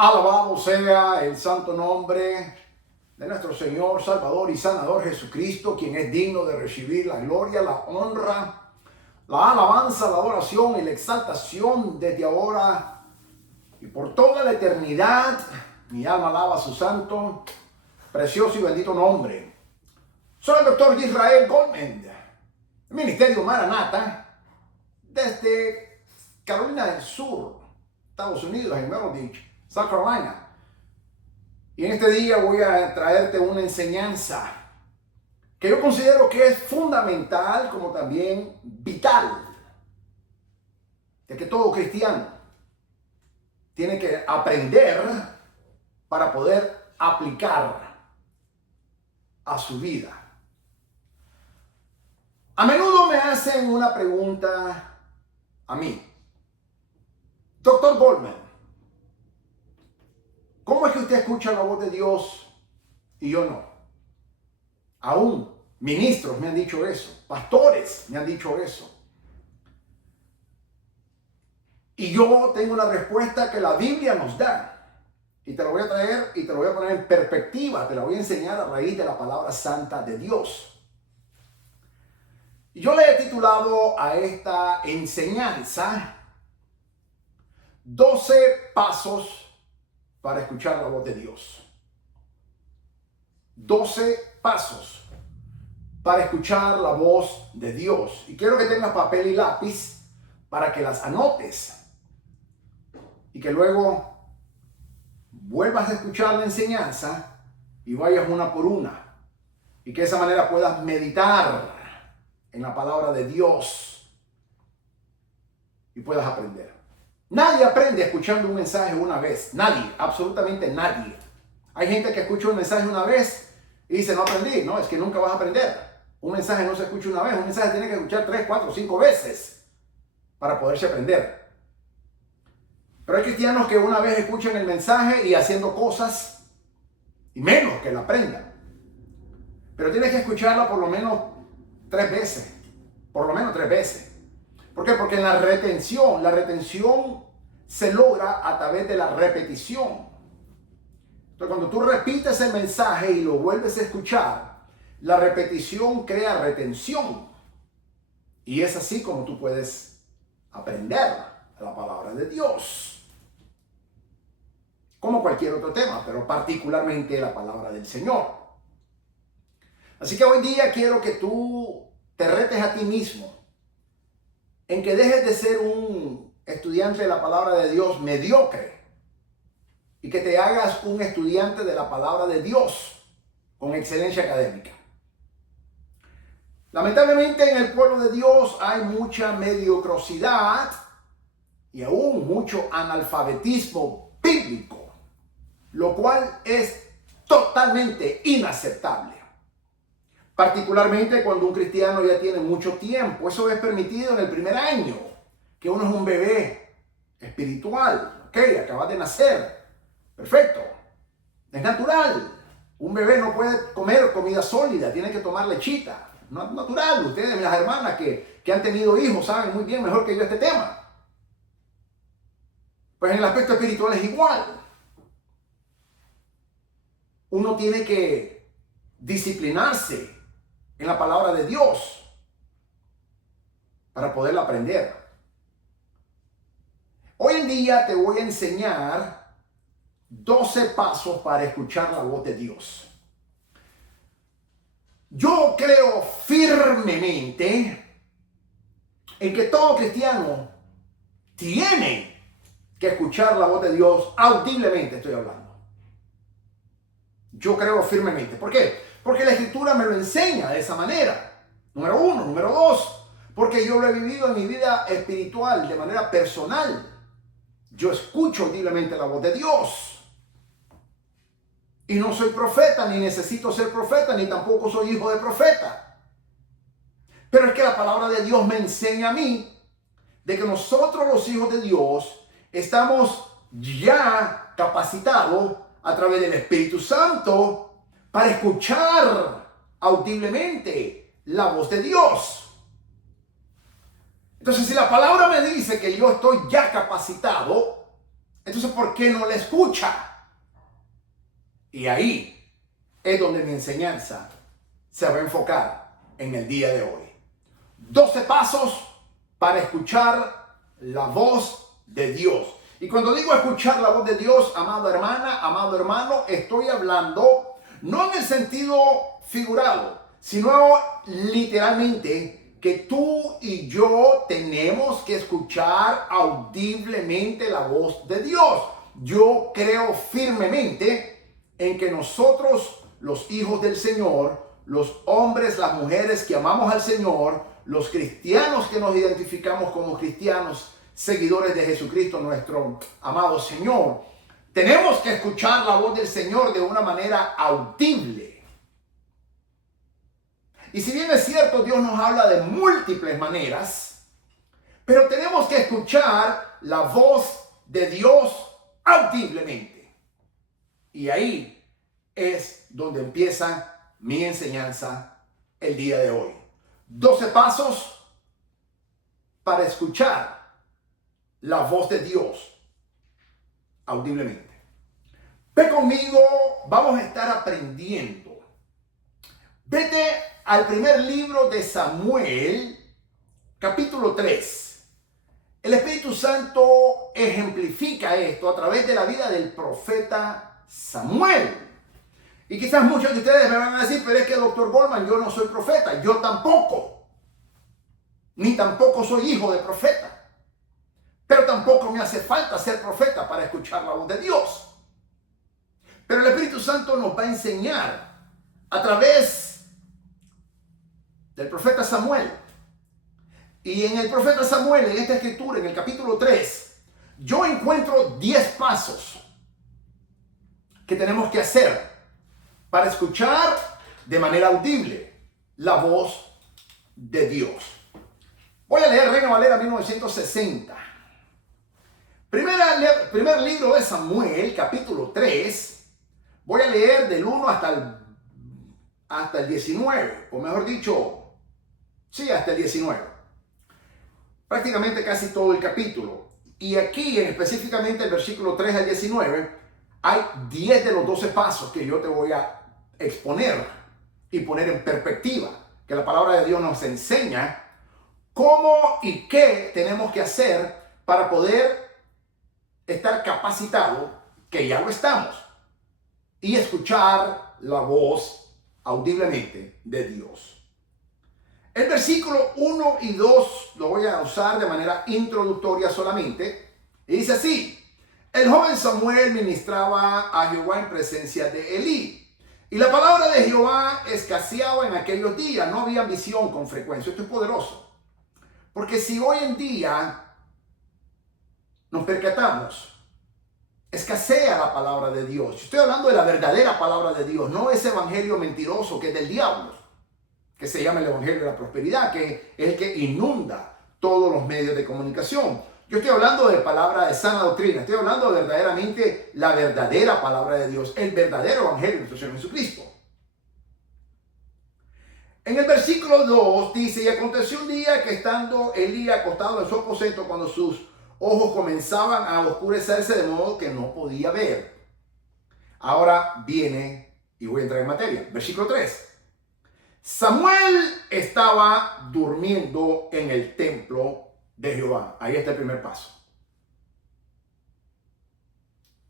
Alabado sea el santo nombre de nuestro Señor, Salvador y Sanador Jesucristo, quien es digno de recibir la gloria, la honra, la alabanza, la adoración y la exaltación desde ahora y por toda la eternidad. Mi alma alaba su santo, precioso y bendito nombre. Soy el doctor Israel Goldman, del Ministerio Maranatha, desde Carolina del Sur, Estados Unidos, en Myrtle Beach, South Carolina. Y en este día voy a traerte una enseñanza que yo considero que es fundamental, como también vital, de que todo cristiano tiene que aprender para poder aplicar a su vida. A menudo me hacen una pregunta a mí: Doctor Goldman, ¿cómo es que usted escucha la voz de Dios y yo no? Aún ministros me han dicho eso, pastores me han dicho eso. Y yo tengo una respuesta que la Biblia nos da. Y te lo voy a traer y te lo voy a poner en perspectiva, te la voy a enseñar a raíz de la palabra santa de Dios. Yo le he titulado a esta enseñanza 12 pasos para escuchar la voz de Dios. 12 pasos para escuchar la voz de Dios. Y quiero que tengas papel y lápiz para que las anotes y que luego vuelvas a escuchar la enseñanza y vayas una por una. Y que de esa manera puedas meditar en la palabra de Dios y puedas aprender. Nadie aprende escuchando un mensaje una vez. Nadie, absolutamente nadie. Hay gente que escucha un mensaje una vez y dice: no aprendí. No, es que nunca vas a aprender. Un mensaje no se escucha una vez. Un mensaje tiene que escuchar 3, 4, 5 veces para poderse aprender. Pero hay cristianos que una vez escuchan el mensaje y haciendo cosas y menos que la aprendan. Pero tienes que escucharla por lo menos 3 veces. Por lo menos 3 veces. ¿Por qué? Porque en la retención se logra a través de la repetición. Entonces, cuando tú repites el mensaje y lo vuelves a escuchar, la repetición crea retención. Y es así como tú puedes aprender la palabra de Dios. Como cualquier otro tema, pero particularmente la palabra del Señor. Así que hoy día quiero que tú te retes a ti mismo en que dejes de ser un estudiante de la palabra de Dios mediocre y que te hagas un estudiante de la palabra de Dios con excelencia académica. Lamentablemente en el pueblo de Dios hay mucha mediocridad y aún mucho analfabetismo bíblico, lo cual es totalmente inaceptable. Particularmente cuando un cristiano ya tiene mucho tiempo. Eso es permitido en el primer año, que uno es un bebé espiritual. Ok, acabas de nacer. Perfecto. Es natural. Un bebé no puede comer comida sólida, tiene que tomar lechita. No es natural. Ustedes, las hermanas que han tenido hijos, saben muy bien, mejor que yo, este tema. Pues en el aspecto espiritual es igual. Uno tiene que disciplinarse en la palabra de Dios para poderla aprender. Hoy en día te voy a enseñar 12 pasos para escuchar la voz de Dios. Yo creo firmemente en que todo cristiano tiene que escuchar la voz de Dios audiblemente, estoy hablando. Yo creo firmemente. ¿Por qué? Porque la Escritura me lo enseña de esa manera. Número 1. Número 2. Porque yo lo he vivido en mi vida espiritual de manera personal. Yo escucho audiblemente la voz de Dios. Y no soy profeta, ni necesito ser profeta, ni tampoco soy hijo de profeta. Pero es que la palabra de Dios me enseña a mí de que nosotros los hijos de Dios estamos ya capacitados a través del Espíritu Santo para escuchar audiblemente la voz de Dios. Entonces, si la palabra me dice que yo estoy ya capacitado, Entonces, ¿por qué no le escucha? Y ahí es donde mi enseñanza se va a enfocar en el día de hoy. 12 pasos para escuchar la voz de Dios. Y cuando digo escuchar la voz de Dios, amada hermana, amado hermano, estoy hablando no en el sentido figurado, sino literalmente que tú y yo tenemos que escuchar audiblemente la voz de Dios. Yo creo firmemente en que nosotros, los hijos del Señor, los hombres, las mujeres que amamos al Señor, los cristianos que nos identificamos como cristianos, seguidores de Jesucristo, nuestro amado Señor, tenemos que escuchar la voz del Señor de una manera audible. Y si bien es cierto, Dios nos habla de múltiples maneras, pero tenemos que escuchar la voz de Dios audiblemente. Y ahí es donde empieza mi enseñanza el día de hoy. 12 pasos para escuchar la voz de Dios audiblemente. Ve conmigo, vamos a estar aprendiendo. Vete al primer libro de Samuel, capítulo 3. El Espíritu Santo ejemplifica esto a través de la vida del profeta Samuel. Y quizás muchos de ustedes me van a decir, pero es que doctor Goldman, yo no soy profeta. Yo tampoco. Ni tampoco soy hijo de profeta. Pero tampoco me hace falta ser profeta para escuchar la voz de Dios. Pero el Espíritu Santo nos va a enseñar a través del profeta Samuel. Y en el profeta Samuel, en esta escritura, en el capítulo 3, yo encuentro 10 pasos que tenemos que hacer para escuchar de manera audible la voz de Dios. Voy a leer Reina Valera 1960. Primer libro de Samuel, capítulo 3. Voy a leer del 1 hasta el 19, o mejor dicho, sí, hasta el 19. Prácticamente casi todo el capítulo. Y aquí, específicamente el versículo 3 al 19, hay 10 de los 12 pasos que yo te voy a exponer y poner en perspectiva, que la palabra de Dios nos enseña cómo y qué tenemos que hacer para poder estar capacitados, que ya lo estamos, y escuchar la voz audiblemente de Dios. El versículo 1 y 2 lo voy a usar de manera introductoria solamente. Y dice así: el joven Samuel ministraba a Jehová en presencia de Elí. Y la palabra de Jehová escaseaba en aquellos días. No había visión con frecuencia. Esto es poderoso. Porque si hoy en día nos percatamos, escasea la palabra de Dios. Estoy hablando de la verdadera palabra de Dios, no ese evangelio mentiroso que es del diablo, que se llama el evangelio de la prosperidad, que es el que inunda todos los medios de comunicación. Yo estoy hablando de palabra de sana doctrina, estoy hablando de verdaderamente la verdadera palabra de Dios, el verdadero evangelio de nuestro Señor Jesucristo. En el versículo 2 dice: y aconteció un día que estando Elí acostado en su aposento, cuando sus ojos comenzaban a oscurecerse de modo que no podía ver. Ahora viene, y voy a entrar en materia, versículo 3. Samuel estaba durmiendo en el templo de Jehová. Ahí está el primer paso.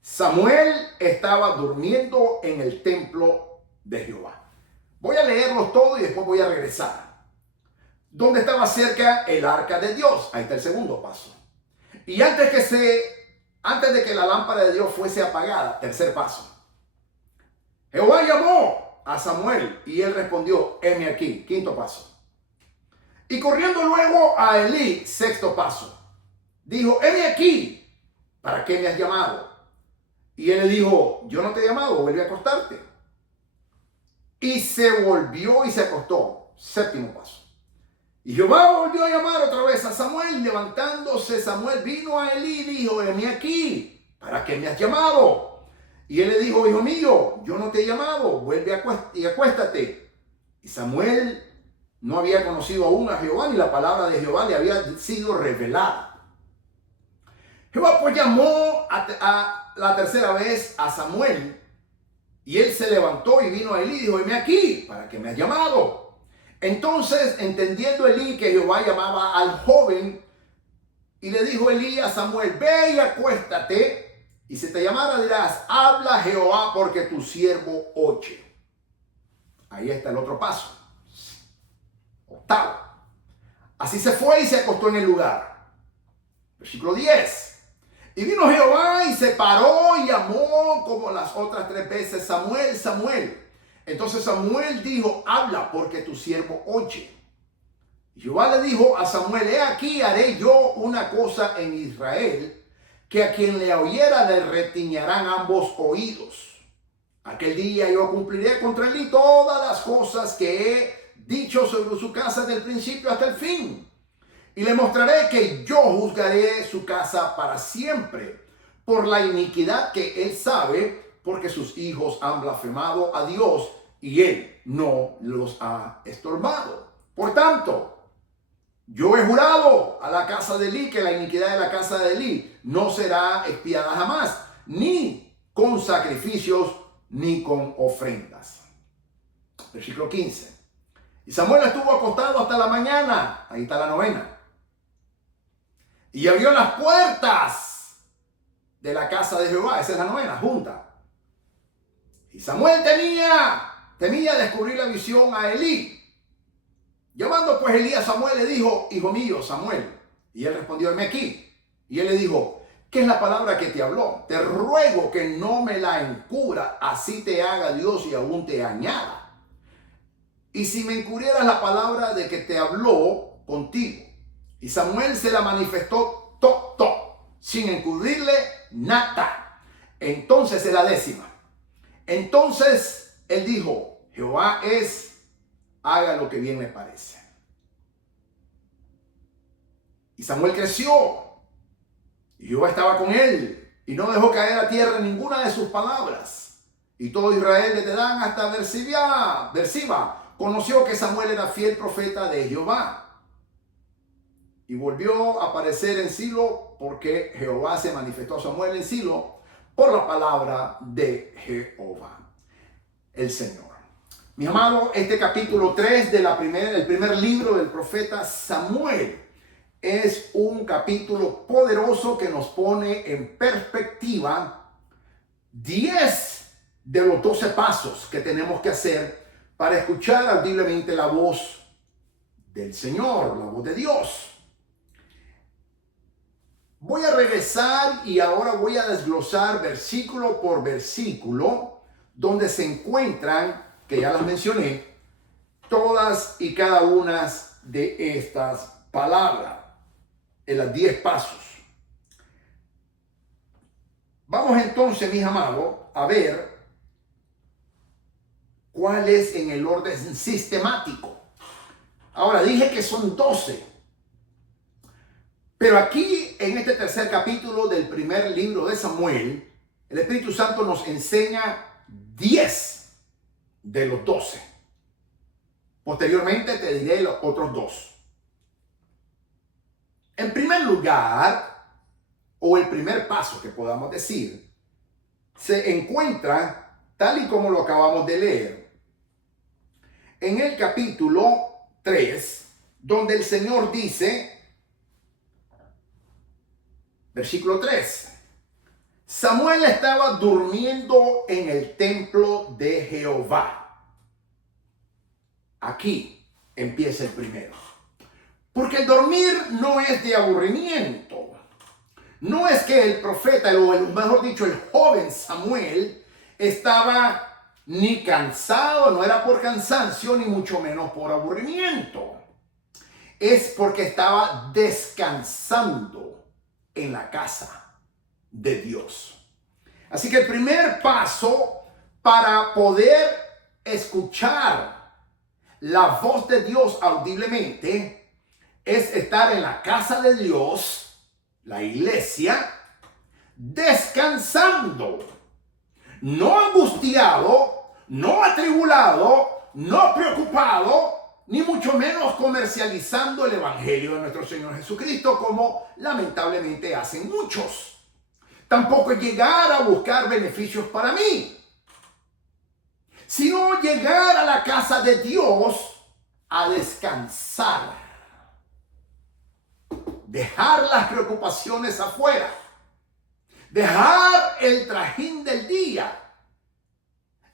Samuel estaba durmiendo en el templo de Jehová. Voy a leerlos todos y después voy a regresar. ¿Dónde estaba cerca el arca de Dios? Ahí está el segundo paso. Y antes de que la lámpara de Dios fuese apagada, tercer paso. Jehová llamó a Samuel y él respondió: heme aquí. Quinto paso. Y corriendo luego a Elí, sexto paso, dijo: heme aquí. ¿Para qué me has llamado? Y él le dijo: yo no te he llamado, vuelve a acostarte. Y se volvió y se acostó. Séptimo paso. Y Jehová volvió a llamar otra vez a Samuel. Levantándose Samuel vino a Elí y dijo: heme aquí. ¿Para qué me has llamado? Y él le dijo: hijo mío, yo no te he llamado, vuelve y acuéstate. Y Samuel no había conocido aún a Jehová, ni la palabra de Jehová le había sido revelada. Jehová pues llamó a la tercera vez a Samuel, y él se levantó y vino a Elí y dijo: heme aquí, ¿para qué me has llamado? Entonces, entendiendo Elí que Jehová llamaba al joven, y le dijo Elí a Samuel: ve y acuéstate, y si te llamara dirás: habla Jehová, porque tu siervo oye. Ahí está el otro paso. Octavo. Así se fue y se acostó en el lugar. Versículo 10. Y vino Jehová y se paró y llamó como las otras 3 veces: Samuel, Samuel. Entonces Samuel dijo: habla, porque tu siervo oye. Y Jehová le dijo a Samuel: he aquí, haré yo una cosa en Israel, que a quien le oyera le retiñarán ambos oídos. Aquel día yo cumpliré contra él todas las cosas que he dicho sobre su casa del principio hasta el fin. Y le mostraré que yo juzgaré su casa para siempre por la iniquidad que él sabe, porque sus hijos han blasfemado a Dios y él no los ha estorbado. Por tanto, yo he jurado a la casa de Elí que la iniquidad de la casa de Elí no será expiada jamás, ni con sacrificios ni con ofrendas. Versículo 15. Y Samuel estuvo acostado hasta la mañana. Ahí está la novena. Y abrió las puertas de la casa de Jehová. Esa es la novena, junta. Y Samuel temía descubrir la visión a Elí. Llamando pues Elí a Samuel, le dijo: hijo mío, Samuel. Y él respondió: heme aquí. Y él le dijo: ¿qué es la palabra que te habló? Te ruego que no me la encubra, así te haga Dios y aún te añada. Y si me encubrieras la palabra de que te habló contigo. Y Samuel se la manifestó sin encubrirle nada. Entonces es la 10ª. Entonces él dijo: Jehová es, haga lo que bien me parece. Y Samuel creció, y Jehová estaba con él, y no dejó caer a tierra ninguna de sus palabras. Y todo Israel desde Dan hasta Beersiba conoció que Samuel era fiel profeta de Jehová. Y volvió a aparecer en Silo, porque Jehová se manifestó a Samuel en Silo por la palabra de Jehová, el Señor. Mi amado, este capítulo 3 del primer libro del profeta Samuel es un capítulo poderoso que nos pone en perspectiva 10 de los 12 pasos que tenemos que hacer para escuchar audiblemente la voz del Señor, la voz de Dios. Voy a regresar y ahora voy a desglosar versículo por versículo donde se encuentran, que ya las mencioné, todas y cada una de estas palabras en los 10 pasos. Vamos entonces, mis amados, a ver cuál es en el orden sistemático. Ahora dije que son 12. Pero aquí, en este tercer capítulo del primer libro de Samuel, el Espíritu Santo nos enseña 10 de los 12. Posteriormente te diré los otros 2. En primer lugar, o el primer paso que podamos decir, se encuentra, tal y como lo acabamos de leer, en el capítulo 3, donde el Señor dice, versículo 3, Samuel estaba durmiendo en el templo de Jehová. Aquí empieza el primero. Porque el dormir no es de aburrimiento. No es que el profeta, o mejor dicho, el joven Samuel, estaba ni cansado, no era por cansancio, ni mucho menos por aburrimiento. Es porque estaba descansando en la casa de Dios. Así que el primer paso para poder escuchar la voz de Dios audiblemente es estar en la casa de Dios, la iglesia, descansando, no angustiado, no atribulado, no preocupado, ni mucho menos comercializando el Evangelio de nuestro Señor Jesucristo, como lamentablemente hacen muchos. Tampoco es llegar a buscar beneficios para mí, sino llegar a la casa de Dios a descansar. Dejar las preocupaciones afuera. Dejar el trajín del día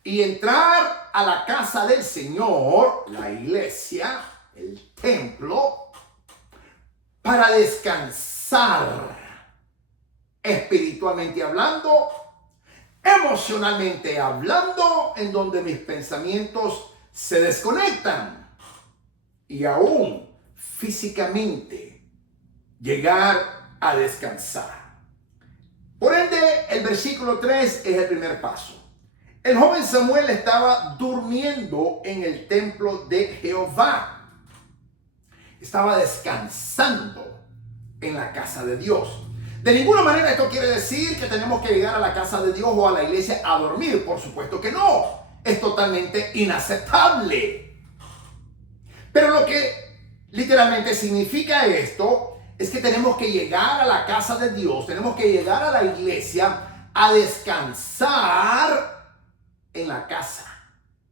y entrar a la casa del Señor, la iglesia, el templo, para descansar espiritualmente hablando, emocionalmente hablando, en donde mis pensamientos se desconectan, y aún físicamente llegar a descansar. Por ende, el versículo 3 es el primer paso. El joven Samuel estaba durmiendo en el templo de Jehová. Estaba descansando en la casa de Dios. De ninguna manera esto quiere decir que tenemos que llegar a la casa de Dios o a la iglesia a dormir. Por supuesto que no. Es totalmente inaceptable. Pero lo que literalmente significa esto es que tenemos que llegar a la casa de Dios, tenemos que llegar a la iglesia a descansar en la casa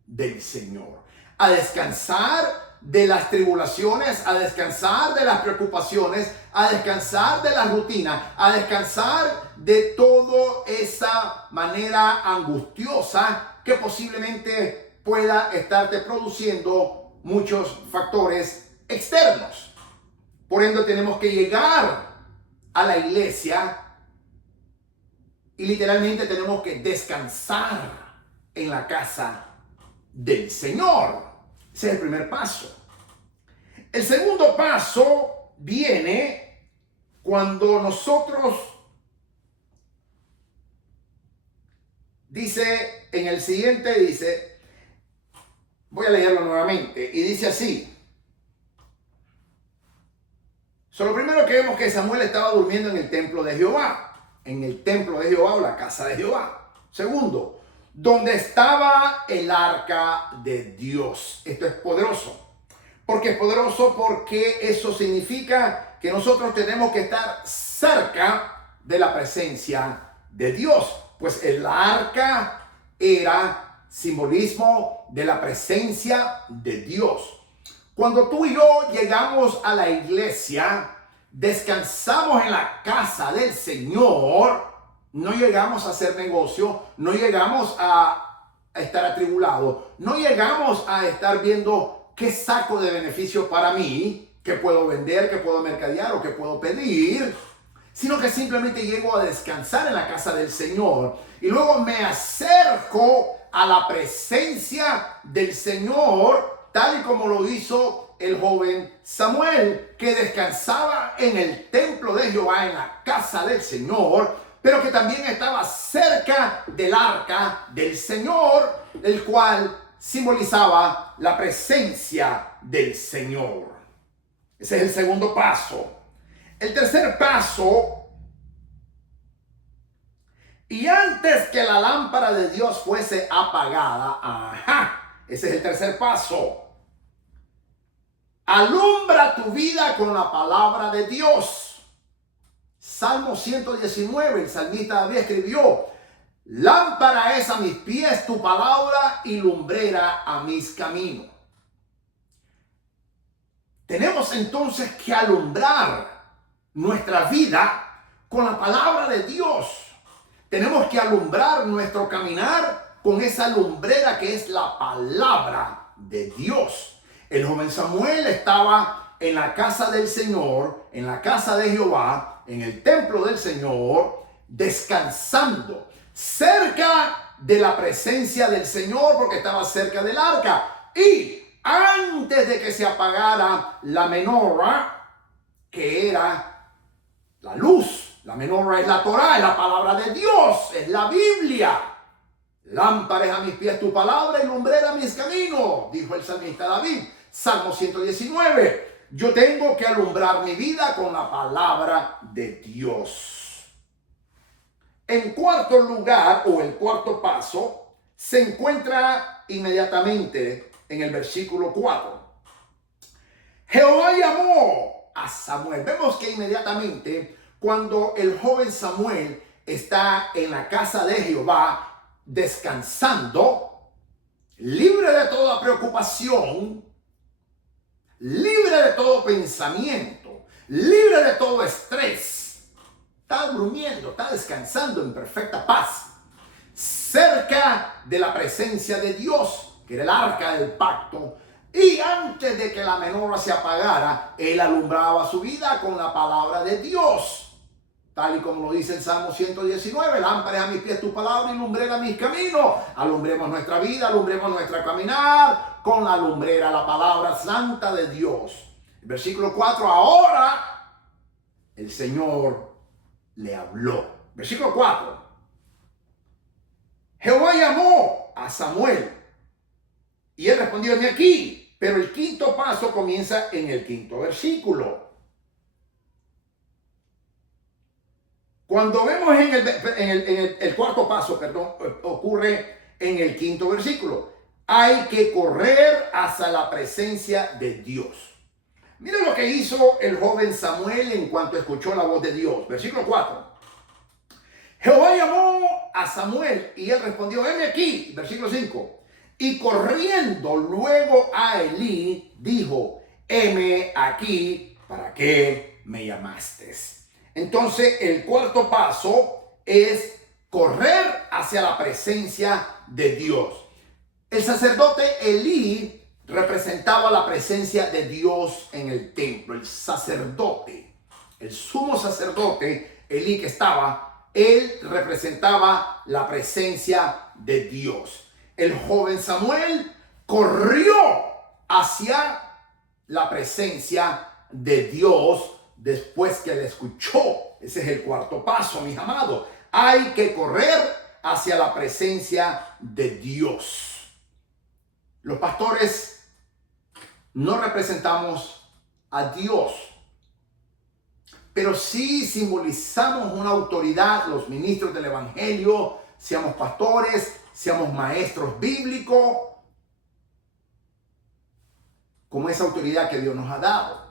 del Señor, a descansar de las tribulaciones, a descansar de las preocupaciones, a descansar de la rutina, a descansar de toda esa manera angustiosa que posiblemente pueda estarte produciendo muchos factores externos. Por ende, tenemos que llegar a la iglesia y literalmente tenemos que descansar en la casa del Señor. Ese es el primer paso. El segundo paso viene cuando nosotros, dice en el siguiente, dice, voy a leerlo nuevamente, y dice así. Lo primero que vemos que Samuel estaba durmiendo en el templo de Jehová, en el templo de Jehová o la casa de Jehová. Segundo, donde estaba el arca de Dios. Esto es poderoso. ¿Por qué es poderoso? Porque eso significa que nosotros tenemos que estar cerca de la presencia de Dios. Pues el arca era simbolismo de la presencia de Dios. Cuando tú y yo llegamos a la iglesia, descansamos en la casa del Señor, no llegamos a hacer negocio, no llegamos a estar atribulados, no llegamos a estar viendo qué saco de beneficio para mí, qué puedo vender, qué puedo mercadear o qué puedo pedir, sino que simplemente llego a descansar en la casa del Señor y luego me acerco a la presencia del Señor, tal y como lo hizo el joven Samuel, que descansaba en el templo de Jehová, en la casa del Señor, pero que también estaba cerca del arca del Señor, el cual simbolizaba la presencia del Señor. Ese es el segundo paso. El tercer paso, y antes que la lámpara de Dios fuese apagada, ese es el tercer paso. Alumbra tu vida con la palabra de Dios. Salmo 119, el salmista David escribió: lámpara es a mis pies tu palabra y lumbrera a mis caminos. Tenemos entonces que alumbrar nuestra vida con la palabra de Dios. Tenemos que alumbrar nuestro caminar con esa lumbrera que es la palabra de Dios. El joven Samuel estaba en la casa del Señor, en la casa de Jehová, en el templo del Señor, descansando cerca de la presencia del Señor, porque estaba cerca del arca. Y antes de que se apagara la menorá, que era la luz, la menorá es la Torá, es la palabra de Dios, es la Biblia. Lámpara es a mis pies tu palabra y lumbrera a mis caminos, dijo el salmista David. Salmo 119. Yo tengo que alumbrar mi vida con la palabra de Dios. En cuarto lugar, o el cuarto paso, se encuentra inmediatamente en el versículo 4. Jehová llamó a Samuel. Vemos que inmediatamente cuando el joven Samuel está en la casa de Jehová descansando, libre de toda preocupación, libre de todo pensamiento, libre de todo estrés, está durmiendo, está descansando en perfecta paz, cerca de la presencia de Dios, que era el arca del pacto. Y antes de que la menorá se apagara, él alumbraba su vida con la palabra de Dios. Tal y como lo dice el Salmo 119, lámpara es a mis pies tu palabra y lumbrera mis caminos. Alumbremos nuestra vida, alumbremos nuestra caminar con la lumbrera, la palabra santa de Dios. Versículo 4, ahora el Señor le habló. Versículo 4. Jehová llamó a Samuel y él respondió: heme aquí. Pero el quinto paso comienza en el quinto versículo. Cuando vemos el cuarto paso, ocurre en el quinto versículo. Hay que correr hacia la presencia de Dios. Miren lo que hizo el joven Samuel en cuanto escuchó la voz de Dios. Versículo 4. Jehová llamó a Samuel y él respondió: heme aquí. Versículo 5. Y corriendo luego a Elí, dijo: heme aquí, ¿para qué me llamaste? Entonces el cuarto paso es correr hacia la presencia de Dios. El sacerdote Elí representaba la presencia de Dios en el templo. El sacerdote, el sumo sacerdote Elí que estaba, él representaba la presencia de Dios. El joven Samuel corrió hacia la presencia de Dios después que le escuchó. Ese es el cuarto paso, mis amados. Hay que correr hacia la presencia de Dios. Los pastores no representamos a Dios, pero sí simbolizamos una autoridad, los ministros del evangelio, seamos pastores, seamos maestros bíblicos, como esa autoridad que Dios nos ha dado.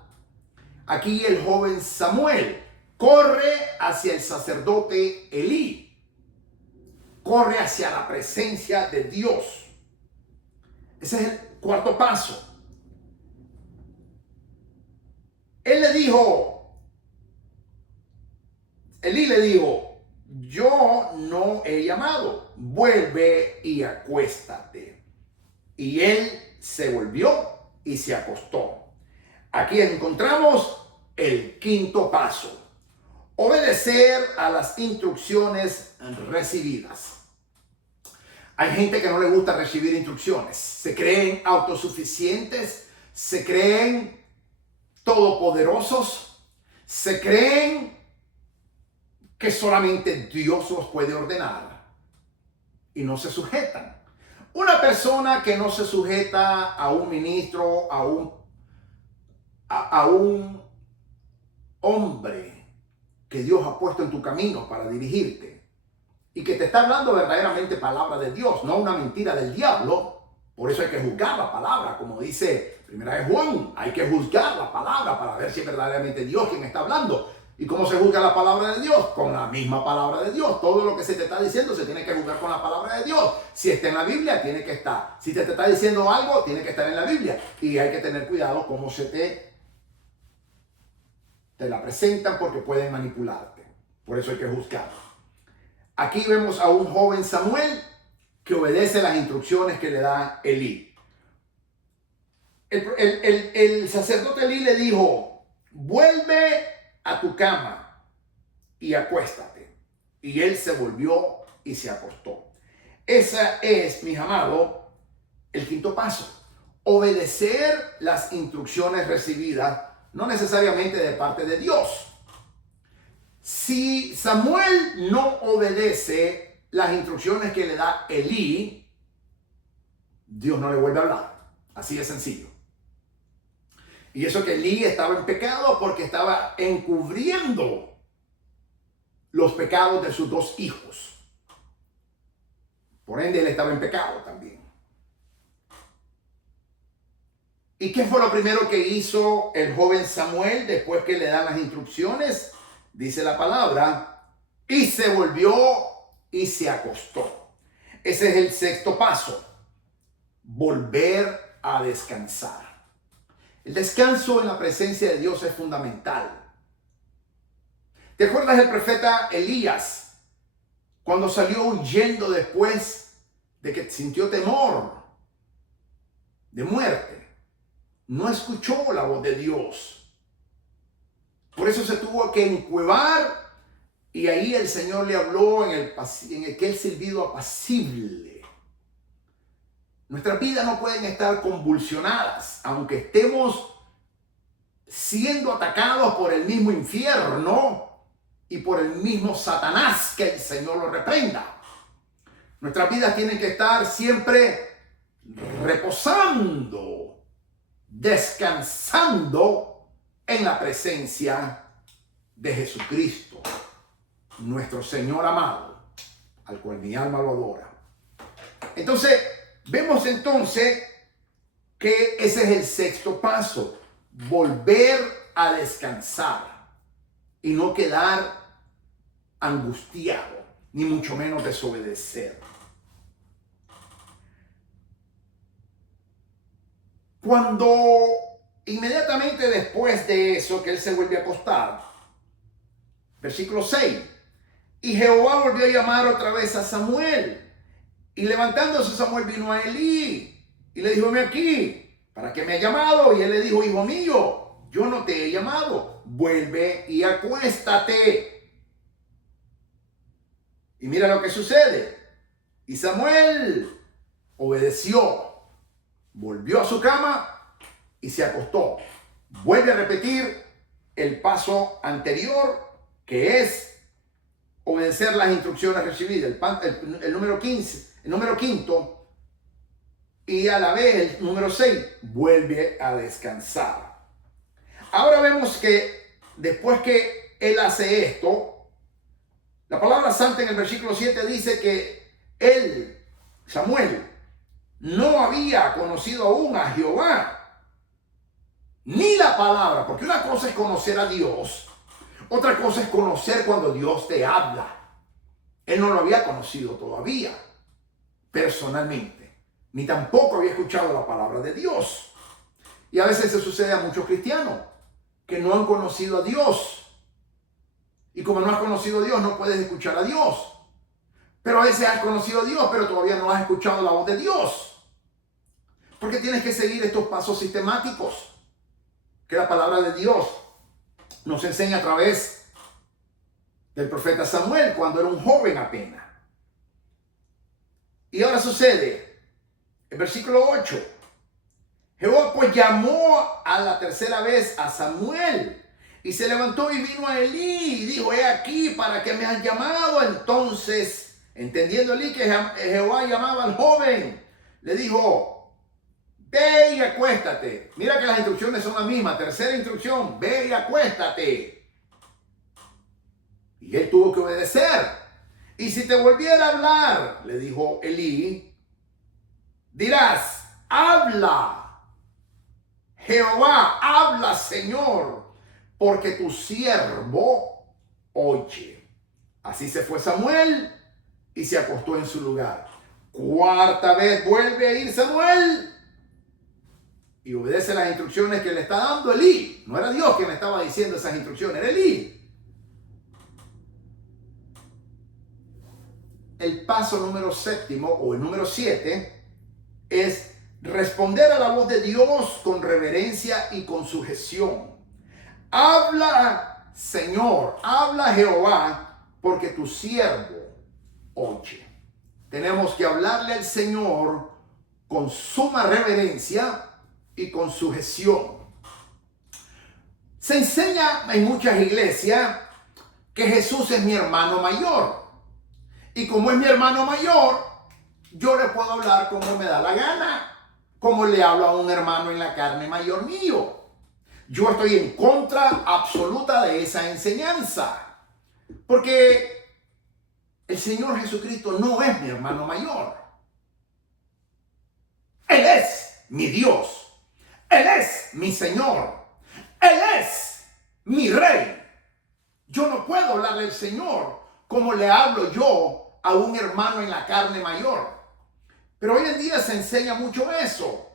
Aquí el joven Samuel corre hacia el sacerdote Elí, corre hacia la presencia de Dios. Ese es el cuarto paso. Elí le dijo: yo no he llamado, vuelve y acuéstate. Y él se volvió y se acostó. Aquí encontramos el quinto paso: obedecer a las instrucciones recibidas. Hay gente que no le gusta recibir instrucciones. Se creen autosuficientes, se creen todopoderosos, se creen que solamente Dios los puede ordenar y no se sujetan. Una persona que no se sujeta a un ministro, a un hombre que Dios ha puesto en tu camino para dirigirte y que te está hablando verdaderamente palabra de Dios, no una mentira del diablo. Por eso hay que juzgar la palabra, como dice 1 Juan, hay que juzgar la palabra para ver si es verdaderamente Dios quien está hablando. ¿Y cómo se juzga la palabra de Dios? Con la misma palabra de Dios. Todo lo que se te está diciendo se tiene que juzgar con la palabra de Dios. Si está en la Biblia, tiene que estar. Si te está diciendo algo, tiene que estar en la Biblia. Y hay que tener cuidado cómo se te la presentan, porque pueden manipularte. Por eso hay que juzgar. Aquí vemos a un joven Samuel que obedece las instrucciones que le da Elí. El sacerdote Elí le dijo: vuelve a tu cama y acuéstate. Y él se volvió y se acostó. Esa es, mis amados, el quinto paso: obedecer las instrucciones recibidas, no necesariamente de parte de Dios. Si Samuel no obedece las instrucciones que le da Elí, Dios no le vuelve a hablar. Así de sencillo. Y eso que Elí estaba en pecado porque estaba encubriendo los pecados de sus dos hijos. Por ende, él estaba en pecado también. ¿Y qué fue lo primero que hizo el joven Samuel después que le dan las instrucciones? Dice la palabra, y se volvió y se acostó. Ese es el sexto paso, volver a descansar. El descanso en la presencia de Dios es fundamental. ¿Te acuerdas del profeta Elías cuando salió huyendo después de que sintió temor de muerte? No escuchó la voz de Dios. Por eso se tuvo que encuevar y ahí el Señor le habló en aquel silbido apacible. Nuestras vidas no pueden estar convulsionadas, aunque estemos siendo atacados por el mismo infierno y por el mismo Satanás, que el Señor lo reprenda. Nuestras vidas tienen que estar siempre reposando, descansando en la presencia de Jesucristo, nuestro Señor amado, al cual mi alma lo adora. Entonces, vemos entonces que ese es el sexto paso, volver a descansar y no quedar angustiado, ni mucho menos desobedecer. Cuando inmediatamente después de eso, que él se vuelve a acostar, versículo 6, y Jehová volvió a llamar otra vez a Samuel, y levantándose Samuel vino a Elí, y le dijo, ven aquí, ¿para qué me ha llamado? Y él le dijo, hijo mío, yo no te he llamado, vuelve y acuéstate. Y mira lo que sucede. Y Samuel obedeció, volvió a su cama y se acostó. Vuelve a repetir el paso anterior, que es obedecer las instrucciones recibidas, el número 15, el número quinto, y a la vez el número 6, vuelve a descansar. Ahora vemos que después que él hace esto, la palabra santa en el versículo 7 dice que él, Samuel, no había conocido aún a Jehová, ni la palabra, porque una cosa es conocer a Dios, otra cosa es conocer cuando Dios te habla. Él no lo había conocido todavía, personalmente, ni tampoco había escuchado la palabra de Dios. Y a veces se sucede a muchos cristianos que no han conocido a Dios. Y como no has conocido a Dios, no puedes escuchar a Dios. Pero a veces has conocido a Dios, pero todavía no has escuchado la voz de Dios. Porque tienes que seguir estos pasos sistemáticos que la palabra de Dios nos enseña a través del profeta Samuel cuando era un joven apenas. Y ahora sucede, el versículo 8. Jehová pues llamó a la tercera vez a Samuel. Y se levantó y vino a Elí y dijo, he aquí, ¿para qué me has llamado? Entonces, entendiendo Elí que Jehová llamaba al joven, le dijo, ve y acuéstate. Mira que las instrucciones son las mismas. Tercera instrucción, ve y acuéstate. Y él tuvo que obedecer. Y si te volviera a hablar, le dijo Elí, dirás, habla, Jehová, habla, Señor, porque tu siervo oye. Así se fue Samuel y se acostó en su lugar. Cuarta vez vuelve a ir Samuel y obedece las instrucciones que le está dando Elí. No era Dios quien le estaba diciendo esas instrucciones, era Elí. El paso número séptimo o el número 7 es responder a la voz de Dios con reverencia y con sujeción. Habla, Señor, habla Jehová, porque tu siervo oye. Tenemos que hablarle al Señor con suma reverencia y con sujeción. Se enseña en muchas iglesias que Jesús es mi hermano mayor. Y como es mi hermano mayor, yo le puedo hablar como me da la gana, como le hablo a un hermano en la carne mayor mío. Yo estoy en contra absoluta de esa enseñanza, porque el Señor Jesucristo no es mi hermano mayor. Él es mi Dios. Él es mi Señor. Él es mi Rey. Yo no puedo hablarle al Señor como le hablo yo a un hermano en la carne mayor. Pero hoy en día se enseña mucho eso.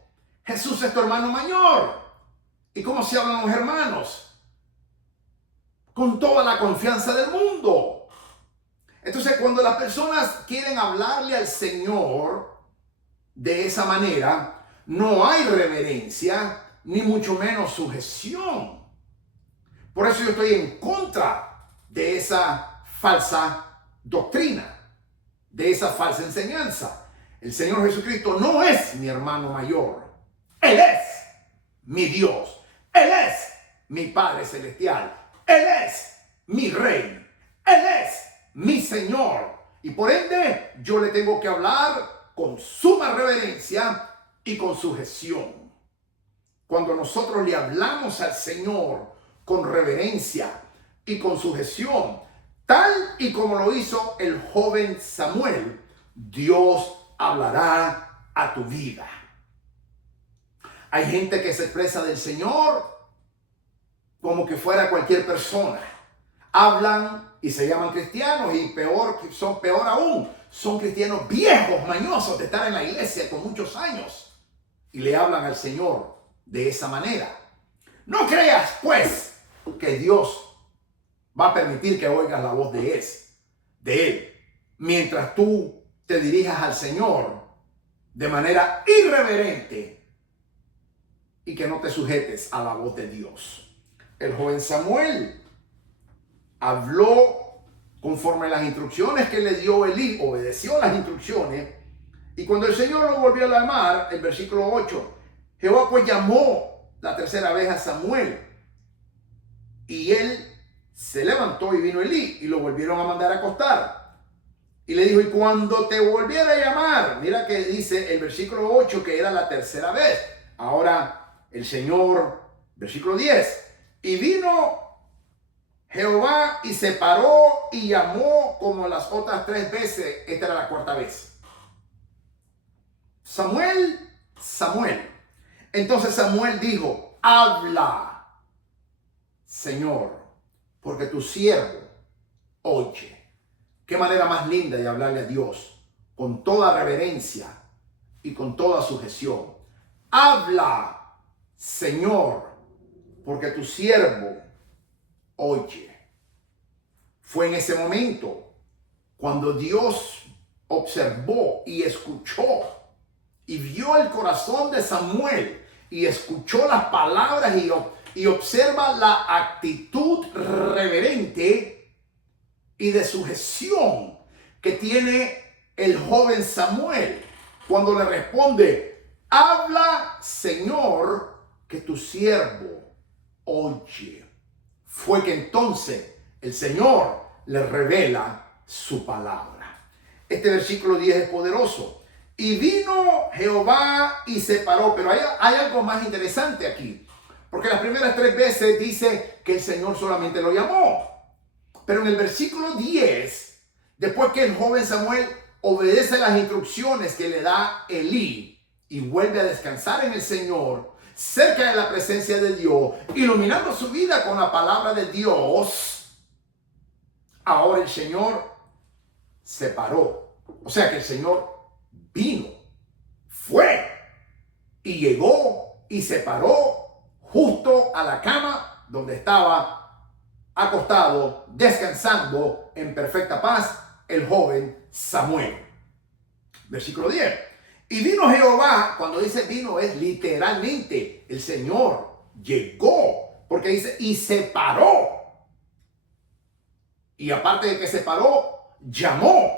Jesús es tu hermano mayor. ¿Y cómo se hablan los hermanos? Con toda la confianza del mundo. Entonces, cuando las personas quieren hablarle al Señor de esa manera, no hay reverencia, ni mucho menos sujeción. Por eso yo estoy en contra de esa falsa doctrina, de esa falsa enseñanza. El Señor Jesucristo no es mi hermano mayor. Él es mi Dios. Él es mi Padre Celestial. Él es mi Rey. Él es mi Señor. Y por ende, yo le tengo que hablar con suma reverencia y con sujeción. Cuando nosotros le hablamos al Señor con reverencia y con sujeción, tal y como lo hizo el joven Samuel, Dios hablará a tu vida. Hay gente que se expresa del Señor como que fuera cualquier persona. Hablan y se llaman cristianos y peor aún, son cristianos viejos, mañosos de estar en la iglesia con muchos años y le hablan al Señor de esa manera. No creas, pues, que Dios va a permitir que oigas la voz de Él, mientras tú te dirijas al Señor de manera irreverente y que no te sujetes a la voz de Dios. El joven Samuel habló conforme a las instrucciones que le dio Elí, obedeció las instrucciones, y cuando el Señor lo volvió a llamar, el versículo 8, Jehová pues llamó la tercera vez a Samuel, y él se levantó y vino Elí, y lo volvieron a mandar a acostar. Y le dijo, y cuando te volviera a llamar, mira que dice el versículo 8 que era la tercera vez. Ahora el Señor, versículo 10, y vino Jehová y se paró y llamó como las otras 3 veces. Esta era la cuarta vez. Samuel, Samuel. Entonces Samuel dijo, habla, Señor, porque tu siervo oye. Qué manera más linda de hablarle a Dios, con toda reverencia y con toda sujeción. Habla, Señor, porque tu siervo oye. Fue en ese momento cuando Dios observó y escuchó y vio el corazón de Samuel y escuchó las palabras y observa la actitud reverente y de sujeción que tiene el joven Samuel cuando le responde, habla, Señor, que tu siervo oye. Fue que entonces el Señor le revela su palabra. Este versículo 10 es poderoso. Y vino Jehová y se paró. Pero hay algo más interesante aquí. Porque las primeras 3 veces dice que el Señor solamente lo llamó. Pero en el versículo 10, después que el joven Samuel obedece las instrucciones que le da Elí y vuelve a descansar en el Señor, cerca de la presencia de Dios, iluminando su vida con la palabra de Dios, ahora el Señor se paró. O sea que el Señor vino, fue y llegó y se paró justo a la cama donde estaba acostado, descansando en perfecta paz el joven Samuel. Versículo 10. Y vino Jehová, cuando dice vino es literalmente el Señor llegó, porque dice y se paró. Y aparte de que se paró, llamó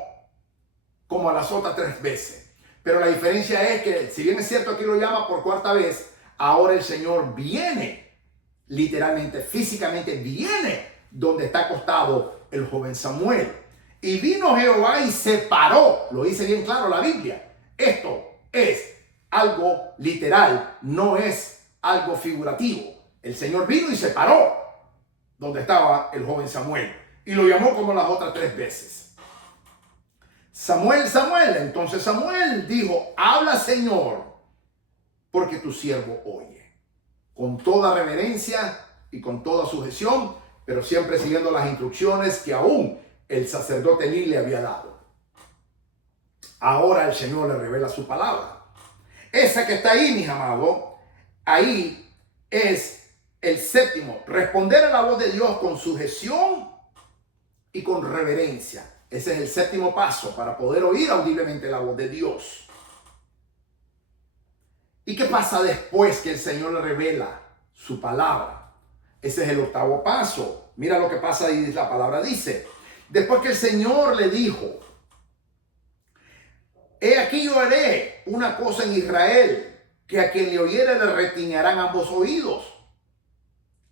como a las otras 3 veces. Pero la diferencia es que, si bien es cierto aquí lo llama por 4ª vez, ahora el Señor viene, literalmente, físicamente viene donde está acostado el joven Samuel. Y vino Jehová y se paró. Lo dice bien claro la Biblia. Esto es algo literal, no es algo figurativo. El Señor vino y se paró donde estaba el joven Samuel y lo llamó como las otras 3 veces. Samuel, Samuel. Entonces Samuel dijo, habla, Señor, porque tu siervo oye. con toda reverencia y con toda sujeción, pero siempre siguiendo las instrucciones que aún el sacerdote Elí le había dado. Ahora el Señor le revela su palabra. Esa que está ahí, mis amados, ahí es el séptimo. Responder a la voz de Dios con sujeción y con reverencia. Ese es el séptimo paso para poder oír audiblemente la voz de Dios. ¿Y qué pasa después que el Señor le revela su palabra? Ese es el octavo paso. Mira lo que pasa y la palabra dice. Después que el Señor le dijo: he aquí yo haré una cosa en Israel, que a quien le oyere le retiñarán ambos oídos.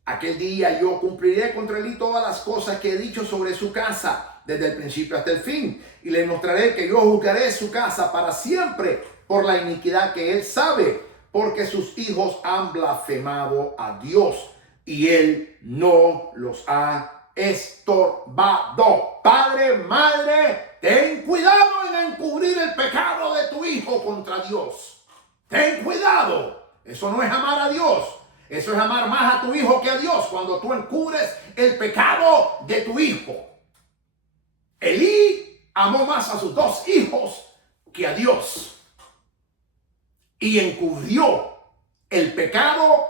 Aquel día yo cumpliré contra él todas las cosas que he dicho sobre su casa, desde el principio hasta el fin, y le mostraré que yo juzgaré su casa para siempre por la iniquidad que él sabe, porque sus hijos han blasfemado a Dios y él no los ha estorbado. Padre, madre, ten cuidado en encubrir el pecado de tu hijo contra Dios. Ten cuidado. Eso no es amar a Dios. Eso es amar más a tu hijo que a Dios, cuando tú encubres el pecado de tu hijo. Elí amó más a sus dos hijos que a Dios. Y encubrió el pecado,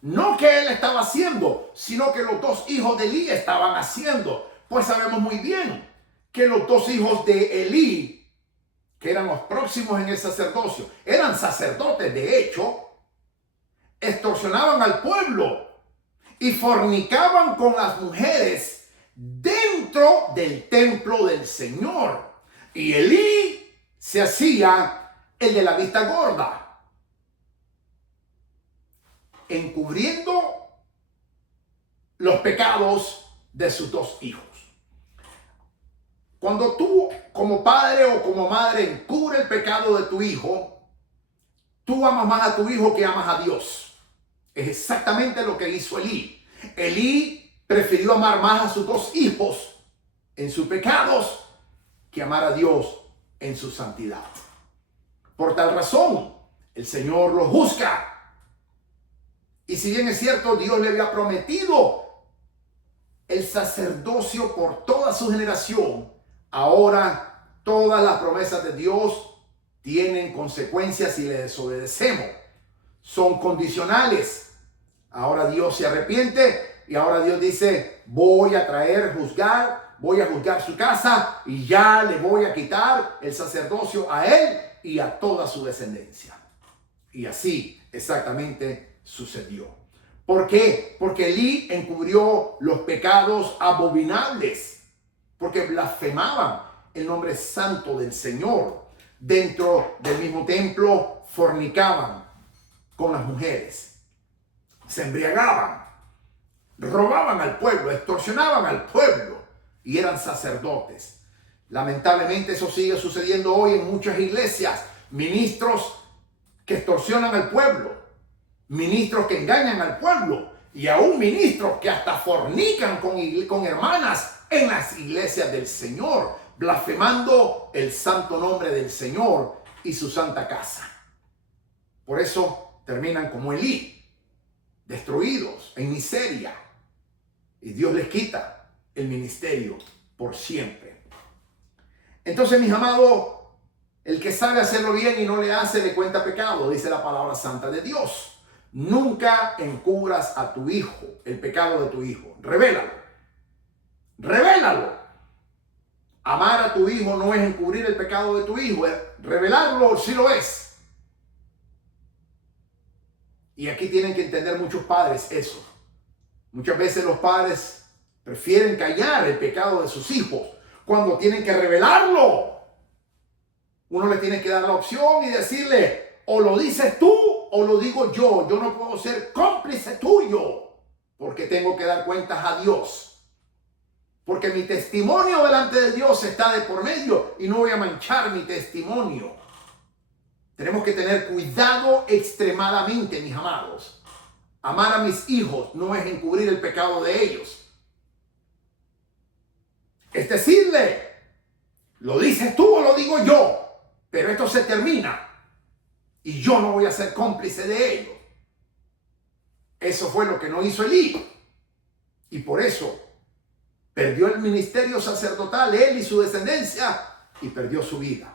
no que él estaba haciendo, sino que los dos hijos de Elí estaban haciendo. Pues sabemos muy bien que los dos hijos de Elí, que eran los próximos en el sacerdocio, eran sacerdotes de hecho, extorsionaban al pueblo y fornicaban con las mujeres dentro del templo del Señor. Y Elí se hacía el de la vista gorda, encubriendo los pecados de sus dos hijos. Cuando tú, como padre o como madre, encubre el pecado de tu hijo, tú amas más a tu hijo que amas a Dios. Es exactamente lo que hizo Elí. Elí prefirió amar más a sus dos hijos en sus pecados que amar a Dios en su santidad. Por tal razón, el Señor lo juzga. Y si bien es cierto, Dios le había prometido el sacerdocio por toda su generación, ahora todas las promesas de Dios tienen consecuencias si le desobedecemos. Son condicionales. Ahora Dios se arrepiente y ahora Dios dice: voy a voy a juzgar su casa y ya le voy a quitar el sacerdocio a él y a toda su descendencia. Y así exactamente sucedió. ¿Por qué? Porque Elí encubrió los pecados abominables, porque blasfemaban el nombre santo del Señor. Dentro del mismo templo fornicaban con las mujeres, se embriagaban, robaban al pueblo, extorsionaban al pueblo y eran sacerdotes. Lamentablemente eso sigue sucediendo hoy en muchas iglesias. Ministros que extorsionan al pueblo, ministros que engañan al pueblo y aún ministros que hasta fornican con hermanas en las iglesias del Señor, blasfemando el santo nombre del Señor y su santa casa. Por eso terminan como Elí, destruidos en miseria, y Dios les quita el ministerio por siempre. Entonces, mis amados, el que sabe hacerlo bien y no le hace, le cuenta pecado, dice la palabra santa de Dios. Nunca encubras a tu hijo el pecado de tu hijo. Revélalo. Revélalo. Amar a tu hijo no es encubrir el pecado de tu hijo. Revelarlo sí lo es. Y aquí tienen que entender muchos padres eso. Muchas veces los padres prefieren callar el pecado de sus hijos cuando tienen que revelarlo. Uno le tiene que dar la opción y decirle: o lo dices tú o lo digo yo. Yo no puedo ser cómplice tuyo porque tengo que dar cuentas a Dios. Porque mi testimonio delante de Dios está de por medio y no voy a manchar mi testimonio. Tenemos que tener cuidado extremadamente, mis amados. Amar a mis hijos no es encubrir el pecado de ellos. Es decirle: lo dices tú o lo digo yo, pero esto se termina y yo no voy a ser cómplice de ello. Eso fue lo que no hizo Elí. Y por eso perdió el ministerio sacerdotal, él y su descendencia, y perdió su vida.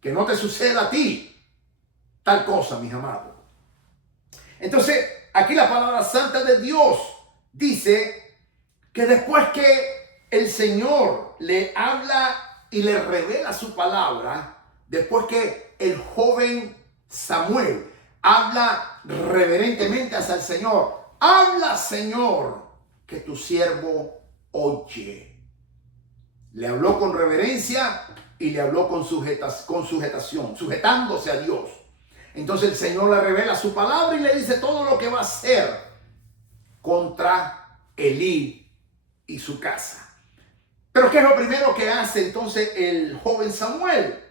Que no te suceda a ti tal cosa, mis amados. Entonces, aquí la palabra santa de Dios dice que después que el Señor le habla y le revela su palabra, después que el joven Samuel habla reverentemente hacia el Señor, habla, Señor, que tu siervo oye. Le habló con reverencia y le habló con sujetación, sujetándose a Dios. Entonces el Señor le revela su palabra y le dice todo lo que va a hacer contra Elí y su casa. Pero ¿qué es lo primero que hace entonces el joven Samuel?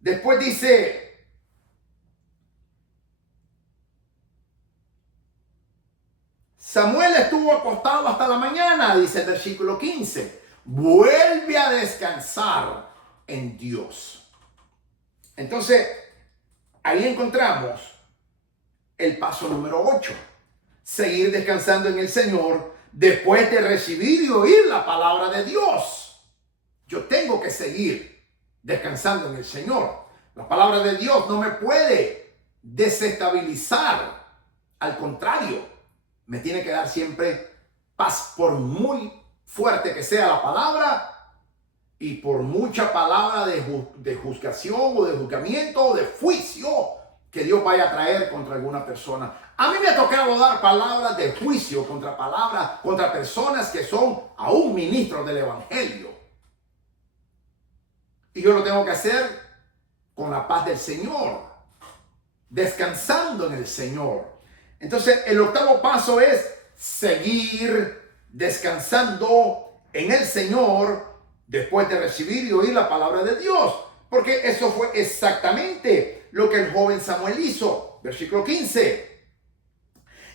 Después dice: Samuel estuvo acostado hasta la mañana, dice el versículo 15. Vuelve a descansar en Dios. Entonces, ahí encontramos el paso número 8. Seguir descansando en el Señor después de recibir y oír la palabra de Dios. Yo tengo que seguir descansando en el Señor. La palabra de Dios no me puede desestabilizar. Al contrario, me tiene que dar siempre paz, por muy fuerte que sea la palabra y por mucha palabra de juzgación o de juzgamiento o de juicio que Dios vaya a traer contra alguna persona. A mí me ha tocado dar palabras de juicio contra personas que son aún ministros del evangelio. Y yo lo tengo que hacer con la paz del Señor, descansando en el Señor. Entonces, el octavo paso es seguir descansando en el Señor después de recibir y oír la palabra de Dios. Porque eso fue exactamente lo que el joven Samuel hizo. Versículo 15.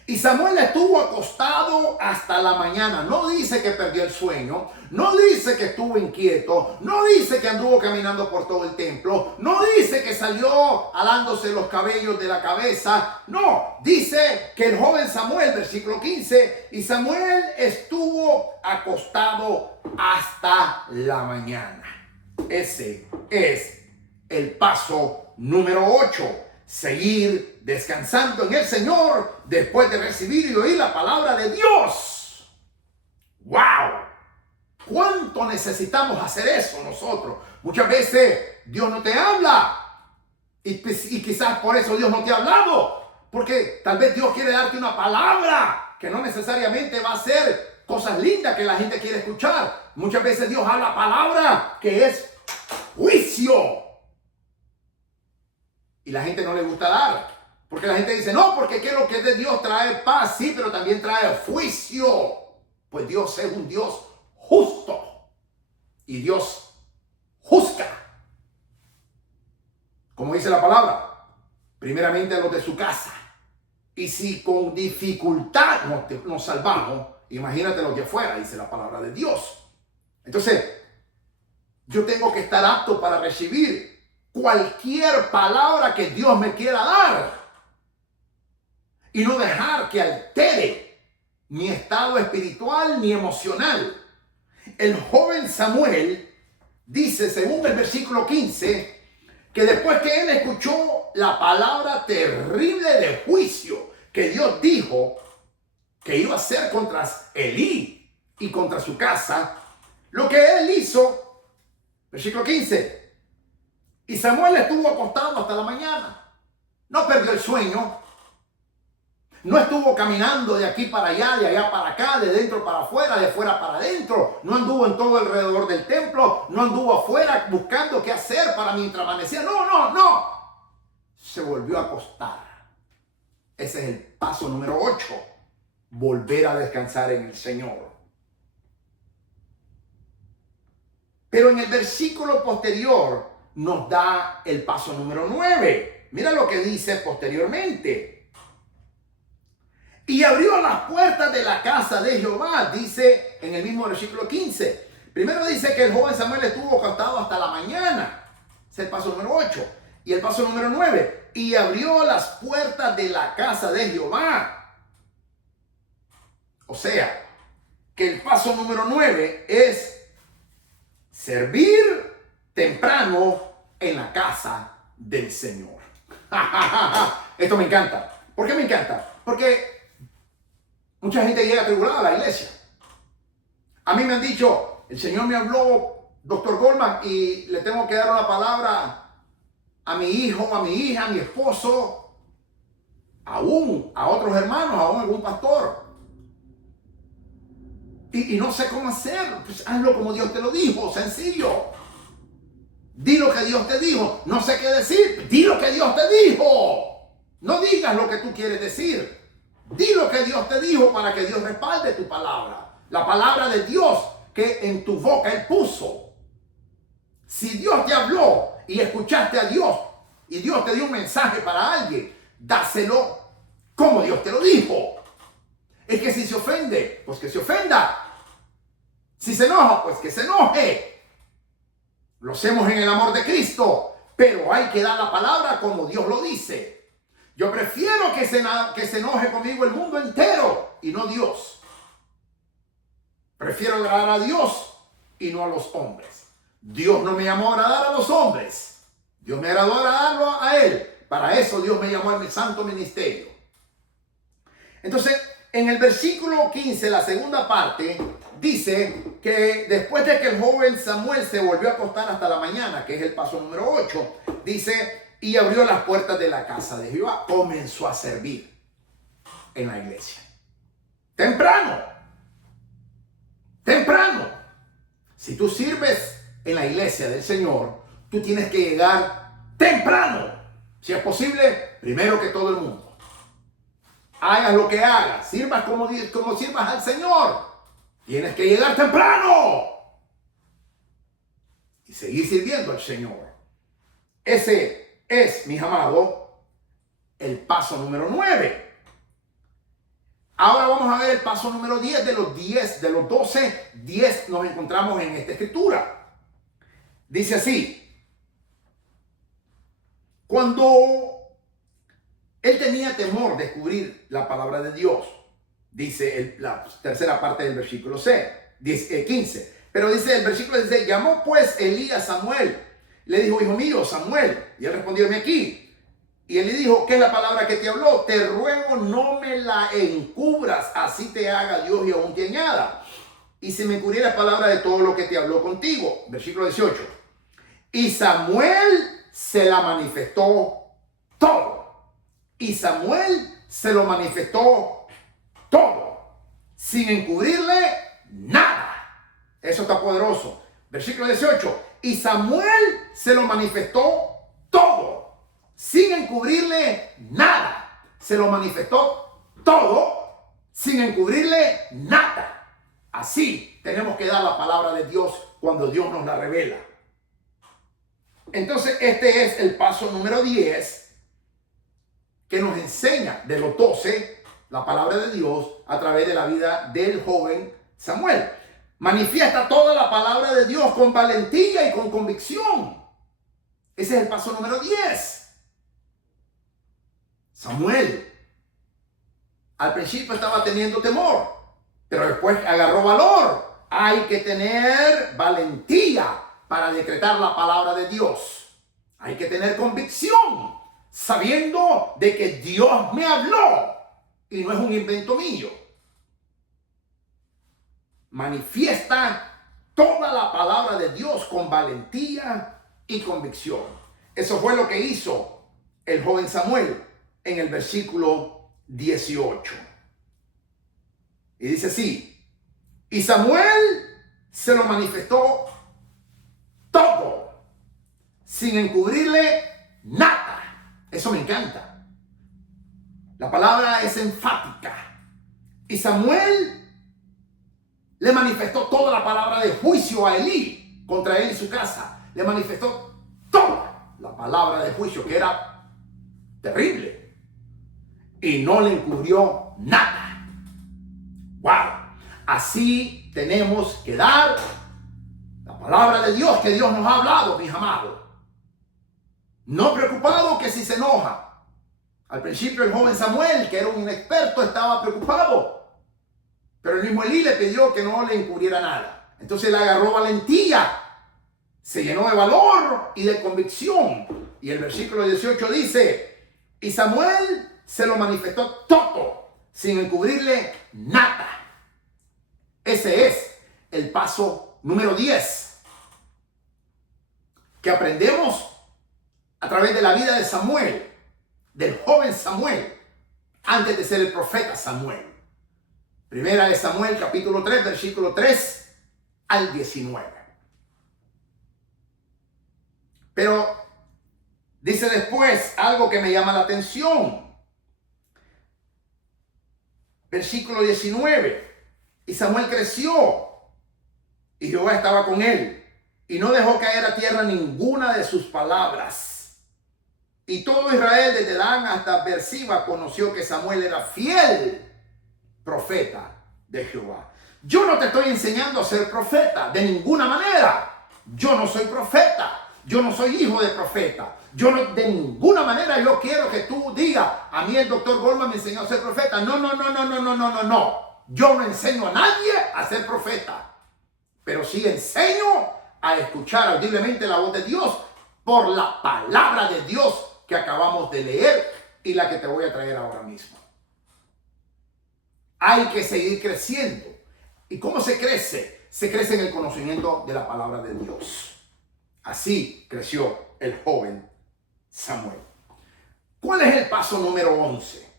Y Samuel estuvo acostado hasta la mañana. No dice que perdió el sueño. No dice que estuvo inquieto. No dice que anduvo caminando por todo el templo. No dice que salió alándose los cabellos de la cabeza. No, dice que el joven Samuel, versículo 15, y Samuel estuvo acostado hasta la mañana. Ese es el paso número 8. Seguir descansando en el Señor después de recibir y oír la palabra de Dios. ¡Wow! ¿Cuánto necesitamos hacer eso nosotros? Muchas veces Dios no te habla y quizás por eso Dios no te ha hablado, porque tal vez Dios quiere darte una palabra que no necesariamente va a ser cosas lindas que la gente quiere escuchar. Muchas veces Dios habla palabra que es juicio. Y la gente no le gusta dar. Porque la gente dice, no, porque lo que es de Dios trae paz, sí, pero también trae juicio. Pues Dios es un Dios justo. Y Dios juzga. Como dice la palabra, primeramente a los de su casa. Y si con dificultad nos salvamos, imagínate los de afuera, dice la palabra de Dios. Entonces, yo tengo que estar apto para recibir cualquier palabra que Dios me quiera dar y no dejar que altere mi estado espiritual ni emocional. El joven Samuel dice, según el versículo 15, que después que él escuchó la palabra terrible de juicio que Dios dijo que iba a hacer contra Elí y contra su casa, lo que él hizo, versículo 15, y Samuel estuvo acostado hasta la mañana. No perdió el sueño. No estuvo caminando de aquí para allá, de allá para acá, de dentro para afuera, de afuera para adentro. No anduvo en todo alrededor del templo. No anduvo afuera buscando qué hacer para mientras amanecía. No. Se volvió a acostar. Ese es el paso número 8. Volver a descansar en el Señor. Pero en el versículo posterior nos da el paso número 9. Mira lo que dice posteriormente. Y abrió las puertas de la casa de Jehová, dice en el mismo versículo 15. Primero dice que el joven Samuel estuvo acostado hasta la mañana. Es el paso número 8. Y el paso número 9. Y abrió las puertas de la casa de Jehová. O sea, que el paso número 9 es servir temprano en la casa del Señor. Esto me encanta. ¿Por qué me encanta? Porque mucha gente llega atribulada a la iglesia. A mí me han dicho, el Señor me habló, doctor Goldman, y le tengo que dar una palabra a mi hijo, a mi hija, a mi esposo, aún a otros hermanos, aún a algún pastor. Y no sé cómo hacer. Pues hazlo como Dios te lo dijo, sencillo. Di lo que Dios te dijo. No sé qué decir. Di lo que Dios te dijo. No digas lo que tú quieres decir. Di lo que Dios te dijo para que Dios respalde tu palabra. La palabra de Dios que en tu boca Él puso. Si Dios te habló y escuchaste a Dios y Dios te dio un mensaje para alguien, dáselo como Dios te lo dijo. Es que si se ofende, pues que se ofenda. Si se enoja, pues que se enoje. Lo hacemos en el amor de Cristo, pero hay que dar la palabra como Dios lo dice. Yo prefiero que se enoje conmigo el mundo entero y no Dios. Prefiero agradar a Dios y no a los hombres. Dios no me llamó a agradar a los hombres. Dios me agradó a agradarlo a Él. Para eso Dios me llamó a mi santo ministerio. Entonces, en el versículo 15, la segunda parte, dice que después de que el joven Samuel se volvió a acostar hasta la mañana, que es el paso número 8, dice, y abrió las puertas de la casa de Jehová, comenzó a servir en la iglesia. Temprano. Si tú sirves en la iglesia del Señor, tú tienes que llegar temprano. Si es posible, primero que todo el mundo. Hagas lo que hagas, sirvas como sirvas al Señor. Tienes que llegar temprano y seguir sirviendo al Señor. Ese es, mis amados, el paso número 9. Ahora vamos a ver el paso número 10. De los 12, 10 nos encontramos en esta escritura. Dice así: cuando él tenía temor de descubrir la palabra de Dios, dice la tercera parte del versículo 15. Pero dice el versículo 16, llamó pues Elí a Samuel. Le dijo, hijo mío, Samuel. Y él respondió, heme aquí. Y él le dijo, ¿qué es la palabra que te habló? Te ruego no me la encubras, así te haga Dios y aún te añada. Y se me encubriera la palabra de todo lo que te habló contigo. Versículo 18. Y Samuel se la manifestó todo. Y Samuel se lo manifestó todo, sin encubrirle nada. Eso está poderoso. Versículo 18. Y Samuel se lo manifestó todo, sin encubrirle nada. Se lo manifestó todo, sin encubrirle nada. Así tenemos que dar la palabra de Dios cuando Dios nos la revela. Entonces este es el paso número 10 que nos enseña de los 12 la palabra de Dios a través de la vida del joven Samuel. Manifiesta toda la palabra de Dios con valentía y con convicción. Ese es el paso número 10. Samuel al principio estaba teniendo temor, pero después agarró valor. Hay que tener valentía para decretar la palabra de Dios. Hay que tener convicción, sabiendo de que Dios me habló y no es un invento mío. Manifiesta toda la palabra de Dios con valentía y convicción. Eso fue lo que hizo el joven Samuel en el versículo 18. Y dice así: y Samuel se lo manifestó todo, sin encubrirle nada. Eso me encanta. La palabra es enfática. Y Samuel le manifestó toda la palabra de juicio a Elí contra él y su casa. Le manifestó toda la palabra de juicio, que era terrible, y no le encubrió nada. ¡Wow! Así tenemos que dar la palabra de Dios que Dios nos ha hablado, mis amados. No preocupado que si se enoja. Al principio el joven Samuel, que era un inexperto, estaba preocupado. Pero el mismo Elí le pidió que no le encubriera nada. Entonces él agarró valentía, se llenó de valor y de convicción. Y el versículo 18 dice, y Samuel se lo manifestó todo, sin encubrirle nada. Ese es el paso número 10 que aprendemos a través de la vida de Samuel, del joven Samuel, antes de ser el profeta Samuel. Primera de Samuel, capítulo 3, versículo 3 al 19. Pero dice después algo que me llama la atención. Versículo 19. Y Samuel creció, y Jehová estaba con él, y no dejó caer a tierra ninguna de sus palabras. Y todo Israel, desde Dan hasta Beersheba, conoció que Samuel era fiel profeta de Jehová. Yo no te estoy enseñando a ser profeta de ninguna manera. Yo no soy profeta. Yo no soy hijo de profeta. Yo no, de ninguna manera yo quiero que tú digas, a mí el doctor Goldman me enseñó a ser profeta. No. Yo no enseño a nadie a ser profeta. Pero sí enseño a escuchar audiblemente la voz de Dios por la palabra de Dios que acabamos de leer y la que te voy a traer ahora mismo. Hay que seguir creciendo. ¿Y cómo se crece? Se crece en el conocimiento de la palabra de Dios. Así creció el joven Samuel. ¿Cuál es el paso número 11?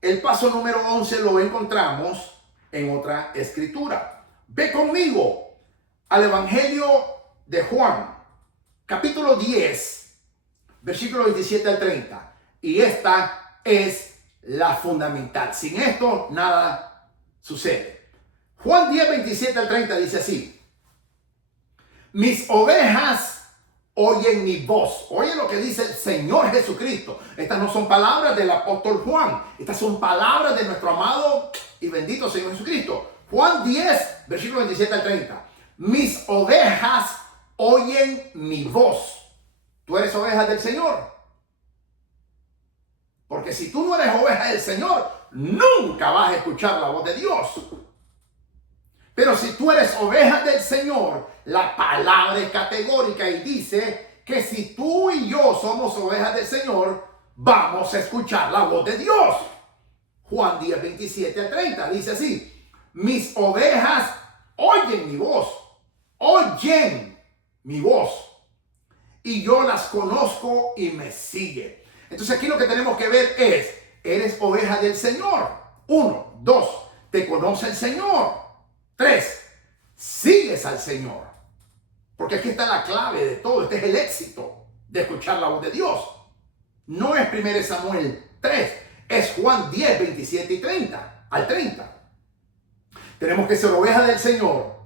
El paso número 11 lo encontramos en otra escritura. Ve conmigo al Evangelio de Juan, capítulo 10, versículo 27 al 30. Y esta es la fundamental. Sin esto, nada sucede. Juan 10, 27 al 30 dice así. Mis ovejas oyen mi voz. Oye lo que dice el Señor Jesucristo. Estas no son palabras del apóstol Juan. Estas son palabras de nuestro amado y bendito Señor Jesucristo. Juan 10, versículo 27 al 30. Mis ovejas oyen mi voz. ¿Tú eres oveja del Señor? Porque si tú no eres oveja del Señor, nunca vas a escuchar la voz de Dios. Pero si tú eres oveja del Señor, la palabra es categórica y dice que si tú y yo somos ovejas del Señor, vamos a escuchar la voz de Dios. Juan 10, 27 al 30 dice así. Mis ovejas oyen mi voz. Oyen mi voz. Y yo las conozco y me siguen. Entonces aquí lo que tenemos que ver es, ¿eres oveja del Señor? 1, 2, ¿te conoce el Señor? 3, sigues al Señor. Porque aquí está la clave de todo. Este es el éxito de escuchar la voz de Dios. No es 1 Samuel 3, es Juan 10, 27 y 30 al 30. Tenemos que ser ovejas del Señor.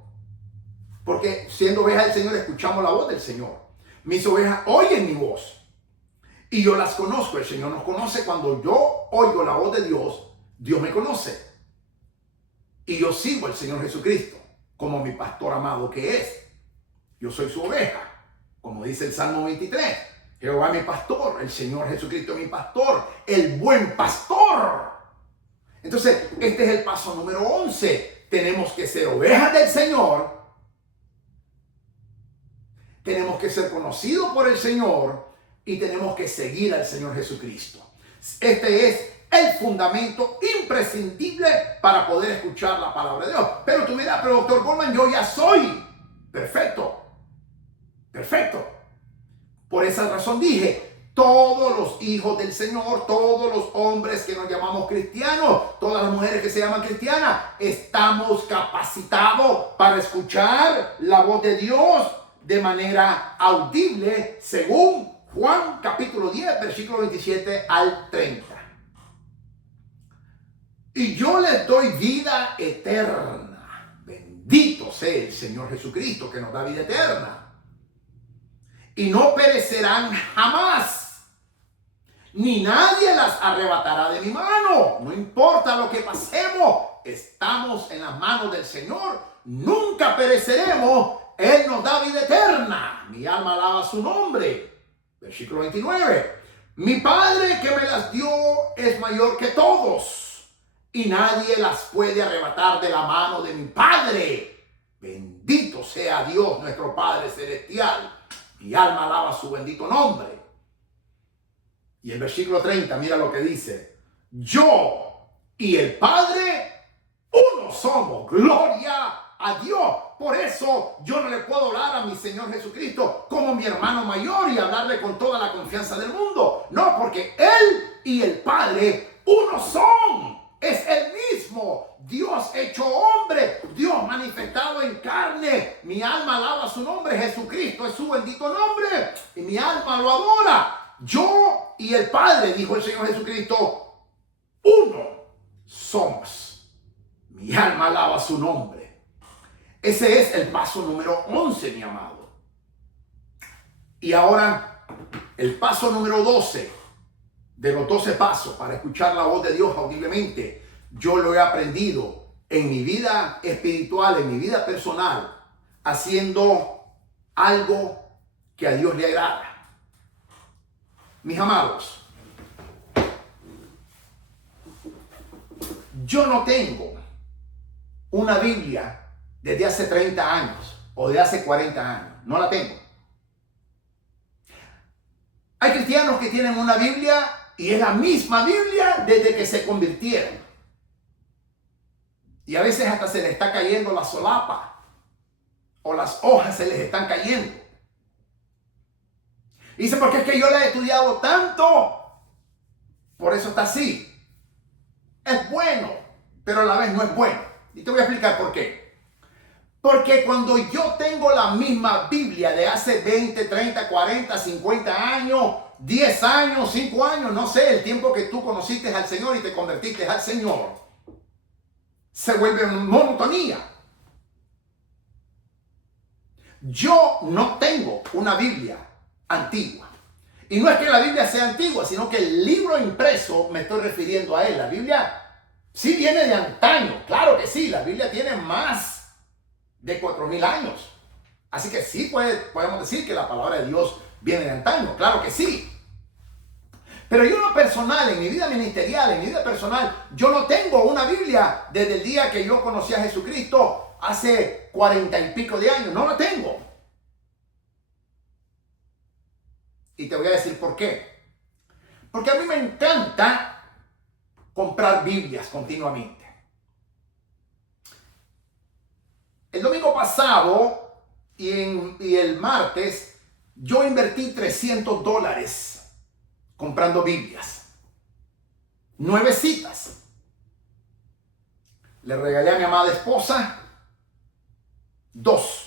Porque siendo ovejas del Señor escuchamos la voz del Señor. Mis ovejas oyen mi voz. Y yo las conozco. El Señor nos conoce. Cuando yo oigo la voz de Dios, Dios me conoce. Y yo sigo al Señor Jesucristo como mi pastor amado que es. Yo soy su oveja. Como dice el Salmo 23. Jehová mi pastor, el Señor Jesucristo mi pastor, el buen pastor. Entonces, este es el paso número 11. Tenemos que ser ovejas del Señor. Tenemos que ser conocidos por el Señor y tenemos que seguir al Señor Jesucristo. Este es el fundamento imprescindible para poder escuchar la palabra de Dios. Pero tú dirás, pero doctor Goldman, yo ya soy perfecto. Perfecto. Por esa razón dije, todos los hijos del Señor, todos los hombres que nos llamamos cristianos, todas las mujeres que se llaman cristianas, estamos capacitados para escuchar la voz de Dios de manera audible, según Juan capítulo 10, versículo 27 al 30. Y yo les doy vida eterna. Bendito sea el Señor Jesucristo que nos da vida eterna. Y no perecerán jamás, ni nadie las arrebatará de mi mano. No importa lo que pasemos, estamos en las manos del Señor. Nunca pereceremos. Él nos da vida eterna. Mi alma alaba su nombre. Versículo 29. Mi Padre que me las dio es mayor que todos, y nadie las puede arrebatar de la mano de mi Padre. Bendito sea Dios, nuestro Padre Celestial. Mi alma alaba su bendito nombre. Y el versículo 30, mira lo que dice. Yo y el Padre, uno somos. Gloria a Dios. Por eso yo no le puedo hablar a mi Señor Jesucristo como mi hermano mayor y hablarle con toda la confianza del mundo. No, porque Él y el Padre uno son. Es el mismo Dios hecho hombre, Dios manifestado en carne. Mi alma alaba su nombre. Jesucristo es su bendito nombre y mi alma lo adora. Yo y el Padre, dijo el Señor Jesucristo, uno somos. Mi alma alaba su nombre. Ese es el paso número 11, mi amado. Y ahora el paso número 12 de los 12 pasos para escuchar la voz de Dios audiblemente. Yo lo he aprendido en mi vida espiritual, en mi vida personal, haciendo algo que a Dios le agrada. Mis amados, yo no tengo una Biblia desde hace 30 años o de hace 40 años. No la tengo. Hay cristianos que tienen una Biblia y es la misma Biblia desde que se convirtieron. Y a veces hasta se les está cayendo la solapa o las hojas se les están cayendo. Y dice, porque es que yo la he estudiado tanto, por eso está así. Es bueno, pero a la vez no es bueno. Y te voy a explicar por qué. Porque cuando yo tengo la misma Biblia de hace 20, 30, 40, 50 años, 10 años, 5 años, no sé, el tiempo que tú conociste al Señor y te convertiste al Señor, se vuelve monotonía. Yo no tengo una Biblia antigua. Y no es que la Biblia sea antigua, sino que el libro impreso, me estoy refiriendo a él. La Biblia sí viene de antaño, claro que sí, la Biblia tiene más de 4,000 años. Así que sí podemos decir que la palabra de Dios viene de antaño, claro que sí. Pero yo en lo personal, en mi vida ministerial, en mi vida personal, yo no tengo una Biblia desde el día que yo conocí a Jesucristo hace 40 y pico de años. No la tengo. Y te voy a decir por qué. Porque a mí me encanta comprar Biblias continuamente. El domingo pasado y el martes yo invertí $300 comprando Biblias. Nuevecitas. Le regalé a mi amada esposa 2.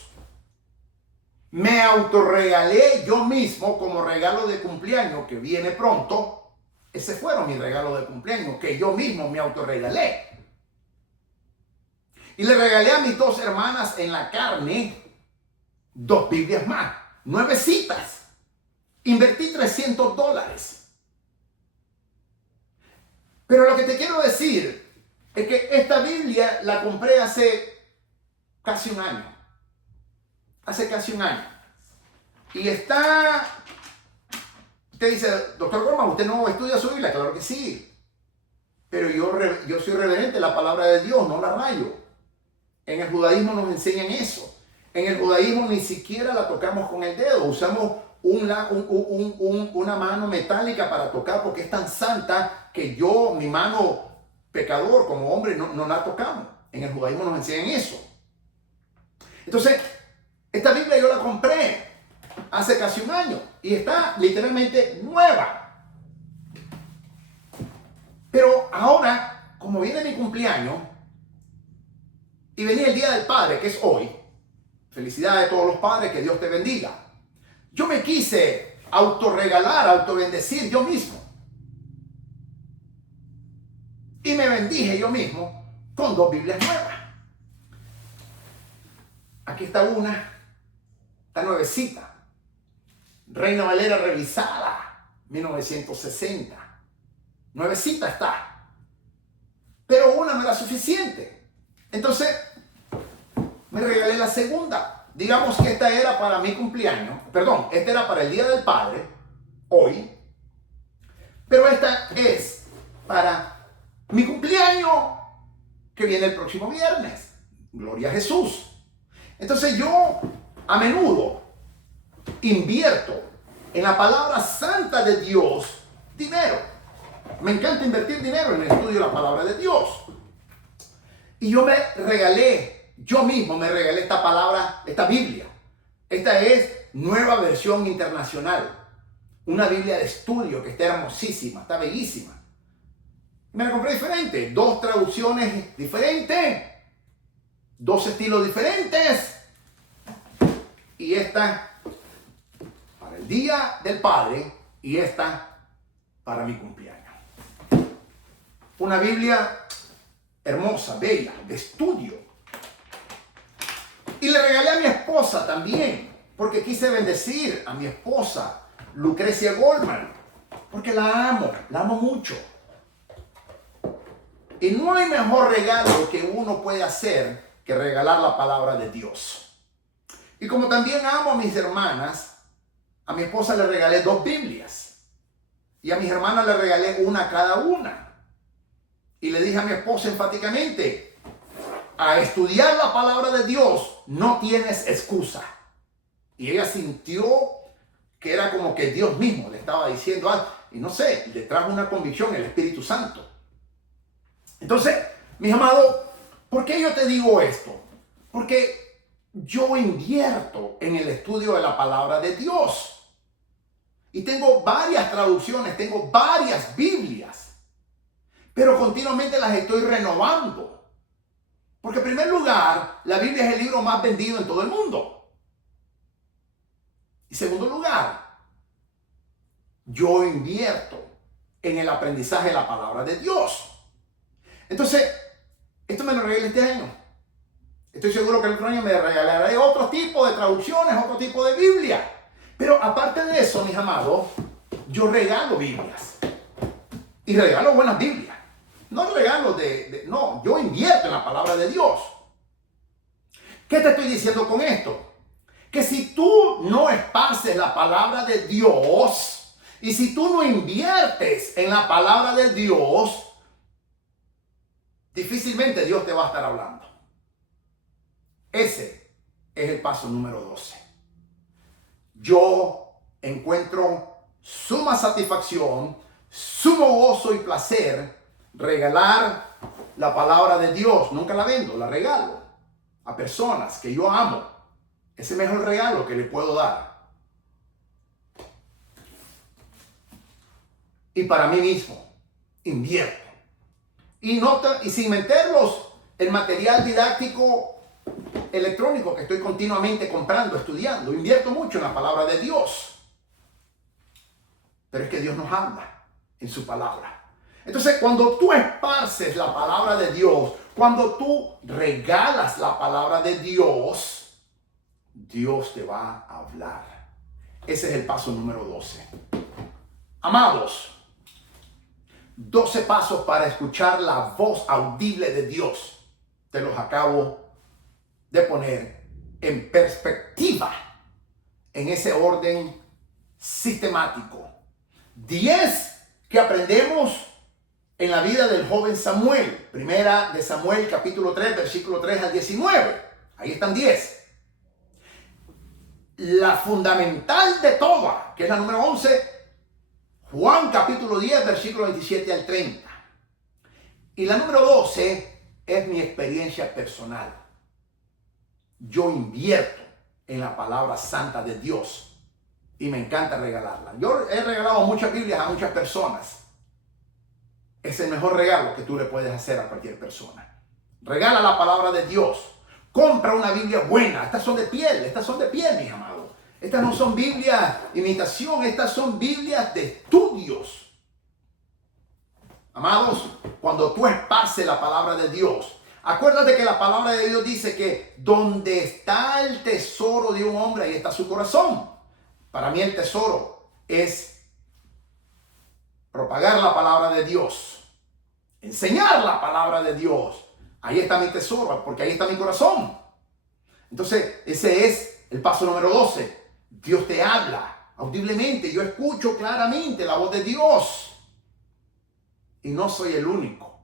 Me autorregalé yo mismo como regalo de cumpleaños que viene pronto. Ese fueron mis regalos de cumpleaños que yo mismo me autorregalé. Y le regalé a mis 2 hermanas en la carne 2 Biblias más, nuevecitas. Invertí $300. Pero lo que te quiero decir es que esta Biblia la compré hace casi un año. Hace casi un año. Y está... Usted dice, doctor Gorman, ¿usted no estudia su Biblia? Claro que sí. Pero yo soy reverente a la palabra de Dios, no la rayo. En el judaísmo nos enseñan eso. En el judaísmo ni siquiera la tocamos con el dedo. Usamos una mano metálica para tocar porque es tan santa que mi mano pecador como hombre no la tocamos. En el judaísmo nos enseñan eso. Entonces, esta Biblia yo la compré hace casi un año y está literalmente nueva. Pero ahora, como viene mi cumpleaños y venía el Día del Padre, que es hoy, felicidades a todos los padres, que Dios te bendiga. Yo me quise autorregalar, autobendecir yo mismo. Y me bendije yo mismo con 2 Biblias nuevas. Aquí está una, está nuevecita. Reina Valera revisada, 1960. Nuevecita está. Pero una no era suficiente. Entonces, me regalé la segunda. Digamos que esta era para mi cumpleaños. Perdón, esta era para el Día del Padre, hoy. Pero esta es para mi cumpleaños que viene el próximo viernes. Gloria a Jesús. Entonces yo a menudo invierto en la palabra santa de Dios dinero. Me encanta invertir dinero en el estudio de la palabra de Dios. Y yo mismo me regalé esta palabra, esta Biblia. Esta es Nueva Versión Internacional. Una Biblia de estudio que está hermosísima, está bellísima. Me la compré diferente, 2 traducciones diferentes, 2 estilos diferentes. Y esta para el Día del Padre y esta para mi cumpleaños. Una Biblia hermosa, bella, de estudio. Y le regalé a mi esposa también, porque quise bendecir a mi esposa, Lucrecia Goldman, porque la amo mucho. Y no hay mejor regalo que uno puede hacer que regalar la palabra de Dios. Y como también amo a mis hermanas, a mi esposa le regalé 2 Biblias. Y a mis hermanas le regalé una a cada una. Y le dije a mi esposa enfáticamente, a estudiar la palabra de Dios no tienes excusa. Y ella sintió que era como que Dios mismo le estaba diciendo algo. Y no sé, le trajo una convicción el Espíritu Santo. Entonces, mis amados, ¿por qué yo te digo esto? Porque yo invierto en el estudio de la palabra de Dios. Y tengo varias traducciones, tengo varias Biblias. Pero continuamente las estoy renovando. Porque en primer lugar, la Biblia es el libro más vendido en todo el mundo. Y en segundo lugar, yo invierto en el aprendizaje de la palabra de Dios. Entonces, esto me lo regalé este año. Estoy seguro que el otro año me regalaré otro tipo de traducciones, otro tipo de Biblia. Pero aparte de eso, mis amados, yo regalo Biblias. Y regalo buenas Biblias. No regalo no, yo invierto en la palabra de Dios. ¿Qué te estoy diciendo con esto? Que si tú no esparces la palabra de Dios y si tú no inviertes en la palabra de Dios, difícilmente Dios te va a estar hablando. Ese es el paso número 12. Yo encuentro suma satisfacción, sumo gozo y placer regalar la palabra de Dios. Nunca la vendo, la regalo a personas que yo amo. Ese es el mejor regalo que le puedo dar. Y para mí mismo, invierto. Y sin meterlos el material didáctico electrónico que estoy continuamente comprando, estudiando. Invierto mucho en la palabra de Dios. Pero es que Dios nos habla en su palabra. Entonces, cuando tú esparces la palabra de Dios, cuando tú regalas la palabra de Dios, Dios te va a hablar. Ese es el paso número 12. Amados, 12 pasos para escuchar la voz audible de Dios. Te los acabo de poner en perspectiva, en ese orden sistemático. 10 que aprendemos en la vida del joven Samuel. Primera de Samuel, capítulo 3, versículo 3 al 19. Ahí están 10. La fundamental de todas, que es la número 11, Juan capítulo 10, versículo 27 al 30. Y la número 12 es mi experiencia personal. Yo invierto en la palabra santa de Dios y me encanta regalarla. Yo he regalado muchas Biblias a muchas personas. Es el mejor regalo que tú le puedes hacer a cualquier persona. Regala la palabra de Dios. Compra una Biblia buena. Estas son de piel, mis amados. Estas no son Biblias imitación, estas son Biblias de estudios. Amados, cuando tú esparces la palabra de Dios, acuérdate que la palabra de Dios dice que donde está el tesoro de un hombre, ahí está su corazón. Para mí el tesoro es propagar la palabra de Dios, enseñar la palabra de Dios. Ahí está mi tesoro, porque ahí está mi corazón. Entonces, ese es el paso número 12. Dios te habla audiblemente. Yo escucho claramente la voz de Dios. Y no soy el único.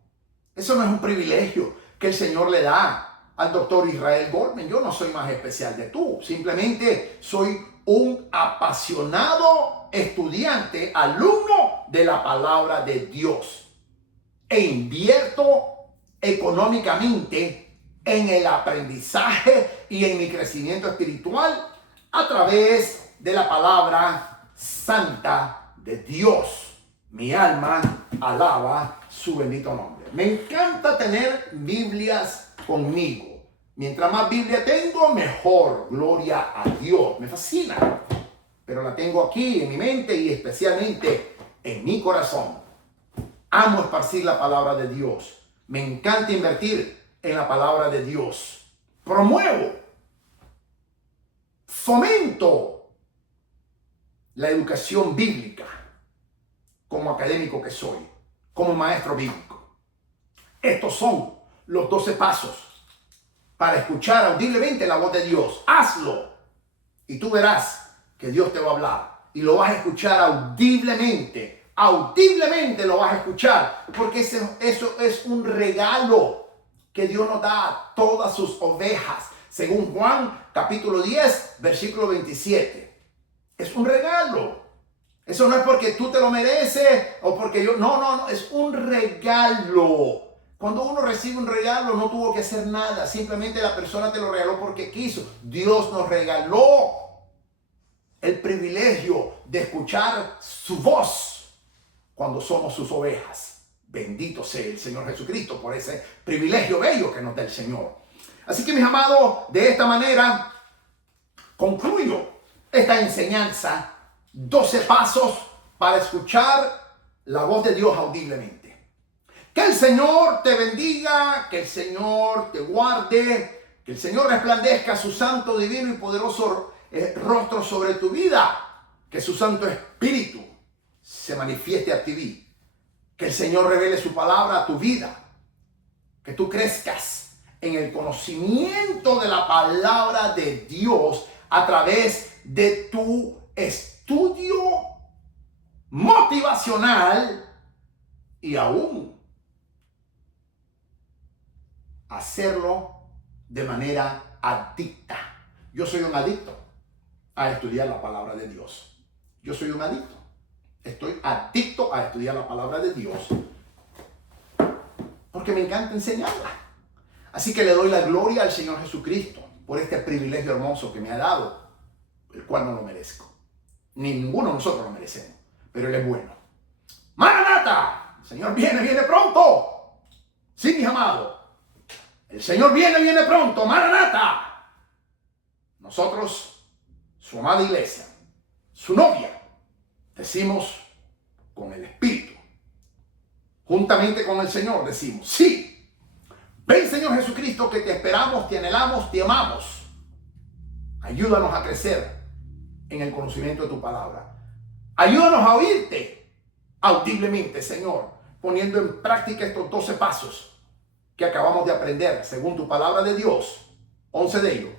Eso no es un privilegio. que el Señor le da al doctor Israel Goldman. Yo no soy más especial de tú, simplemente soy un apasionado estudiante, alumno de la palabra de Dios, e invierto económicamente en el aprendizaje y en mi crecimiento espiritual a través de la palabra santa de Dios. Mi alma alaba su bendito nombre. Me encanta tener Biblias conmigo. Mientras más Biblia tengo, mejor. Gloria a Dios. Me fascina. Pero la tengo aquí en mi mente y especialmente en mi corazón. Amo esparcir la palabra de Dios. Me encanta invertir en la palabra de Dios. Promuevo, fomento la educación bíblica como académico que soy, como maestro bíblico. Estos son los 12 pasos para escuchar audiblemente la voz de Dios. Hazlo y tú verás que Dios te va a hablar y lo vas a escuchar audiblemente. Audiblemente lo vas a escuchar, porque eso es un regalo que Dios nos da a todas sus ovejas, según Juan capítulo 10 versículo 27. Es un regalo. Eso no es porque tú te lo mereces o porque yo, no, es un regalo. Cuando uno recibe un regalo no tuvo que hacer nada, simplemente la persona te lo regaló porque quiso. Dios nos regaló el privilegio de escuchar su voz cuando somos sus ovejas. Bendito sea el Señor Jesucristo por ese privilegio bello que nos da el Señor. Así que, mis amados, de esta manera concluyo esta enseñanza. 12 pasos para escuchar la voz de Dios audiblemente. Que el Señor te bendiga, que el Señor te guarde, que el Señor resplandezca su santo, divino y poderoso rostro sobre tu vida, que su Santo Espíritu se manifieste a ti, que el Señor revele su palabra a tu vida, que tú crezcas en el conocimiento de la palabra de Dios a través de tu estudio motivacional y aún hacerlo de manera adicta. Yo soy un adicto a estudiar la palabra de Dios. Yo soy un adicto. Estoy adicto a estudiar la palabra de Dios porque me encanta enseñarla. Así que le doy la gloria al Señor Jesucristo por este privilegio hermoso que me ha dado, el cual no lo merezco. Ninguno de nosotros lo merecemos, pero Él es bueno. ¡Maranata! El Señor viene pronto. Sí, mis amados. El Señor viene pronto. ¡Maranata! Nosotros, su amada iglesia, su novia, decimos con el Espíritu, juntamente con el Señor, decimos, sí, ven Señor Jesucristo, que te esperamos, te anhelamos, te amamos. Ayúdanos a crecer en el conocimiento de tu palabra. Ayúdanos a oírte audiblemente, Señor, poniendo en práctica estos 12 pasos que acabamos de aprender según tu palabra de Dios, 11 de ellos,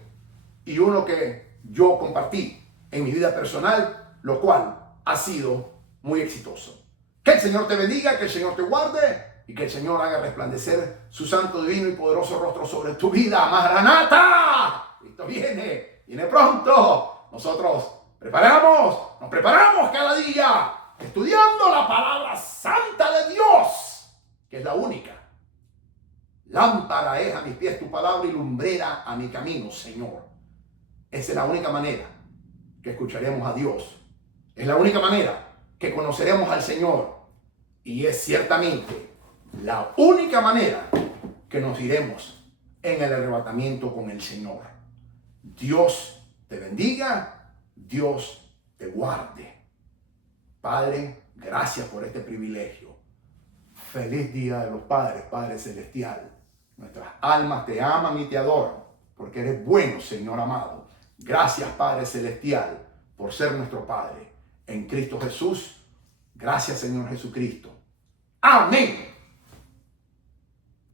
y uno que yo compartí en mi vida personal, lo cual ha sido muy exitoso. Que el Señor te bendiga, que el Señor te guarde y que el Señor haga resplandecer su santo, divino y poderoso rostro sobre tu vida. ¡Maranata! Cristo viene pronto. Nosotros nos preparamos cada día estudiando la palabra santa de Dios, que es la única. Lámpara es a mis pies tu palabra y lumbrera a mi camino, Señor. Esa es la única manera que escucharemos a Dios. Es la única manera que conoceremos al Señor. Y es ciertamente la única manera que nos iremos en el arrebatamiento con el Señor. Dios te bendiga. Dios te guarde. Padre, gracias por este privilegio. Feliz Día de los Padres, Padre Celestial. Nuestras almas te aman y te adoran porque eres bueno, Señor amado. Gracias, Padre Celestial, por ser nuestro Padre. En Cristo Jesús, gracias Señor Jesucristo. Amén.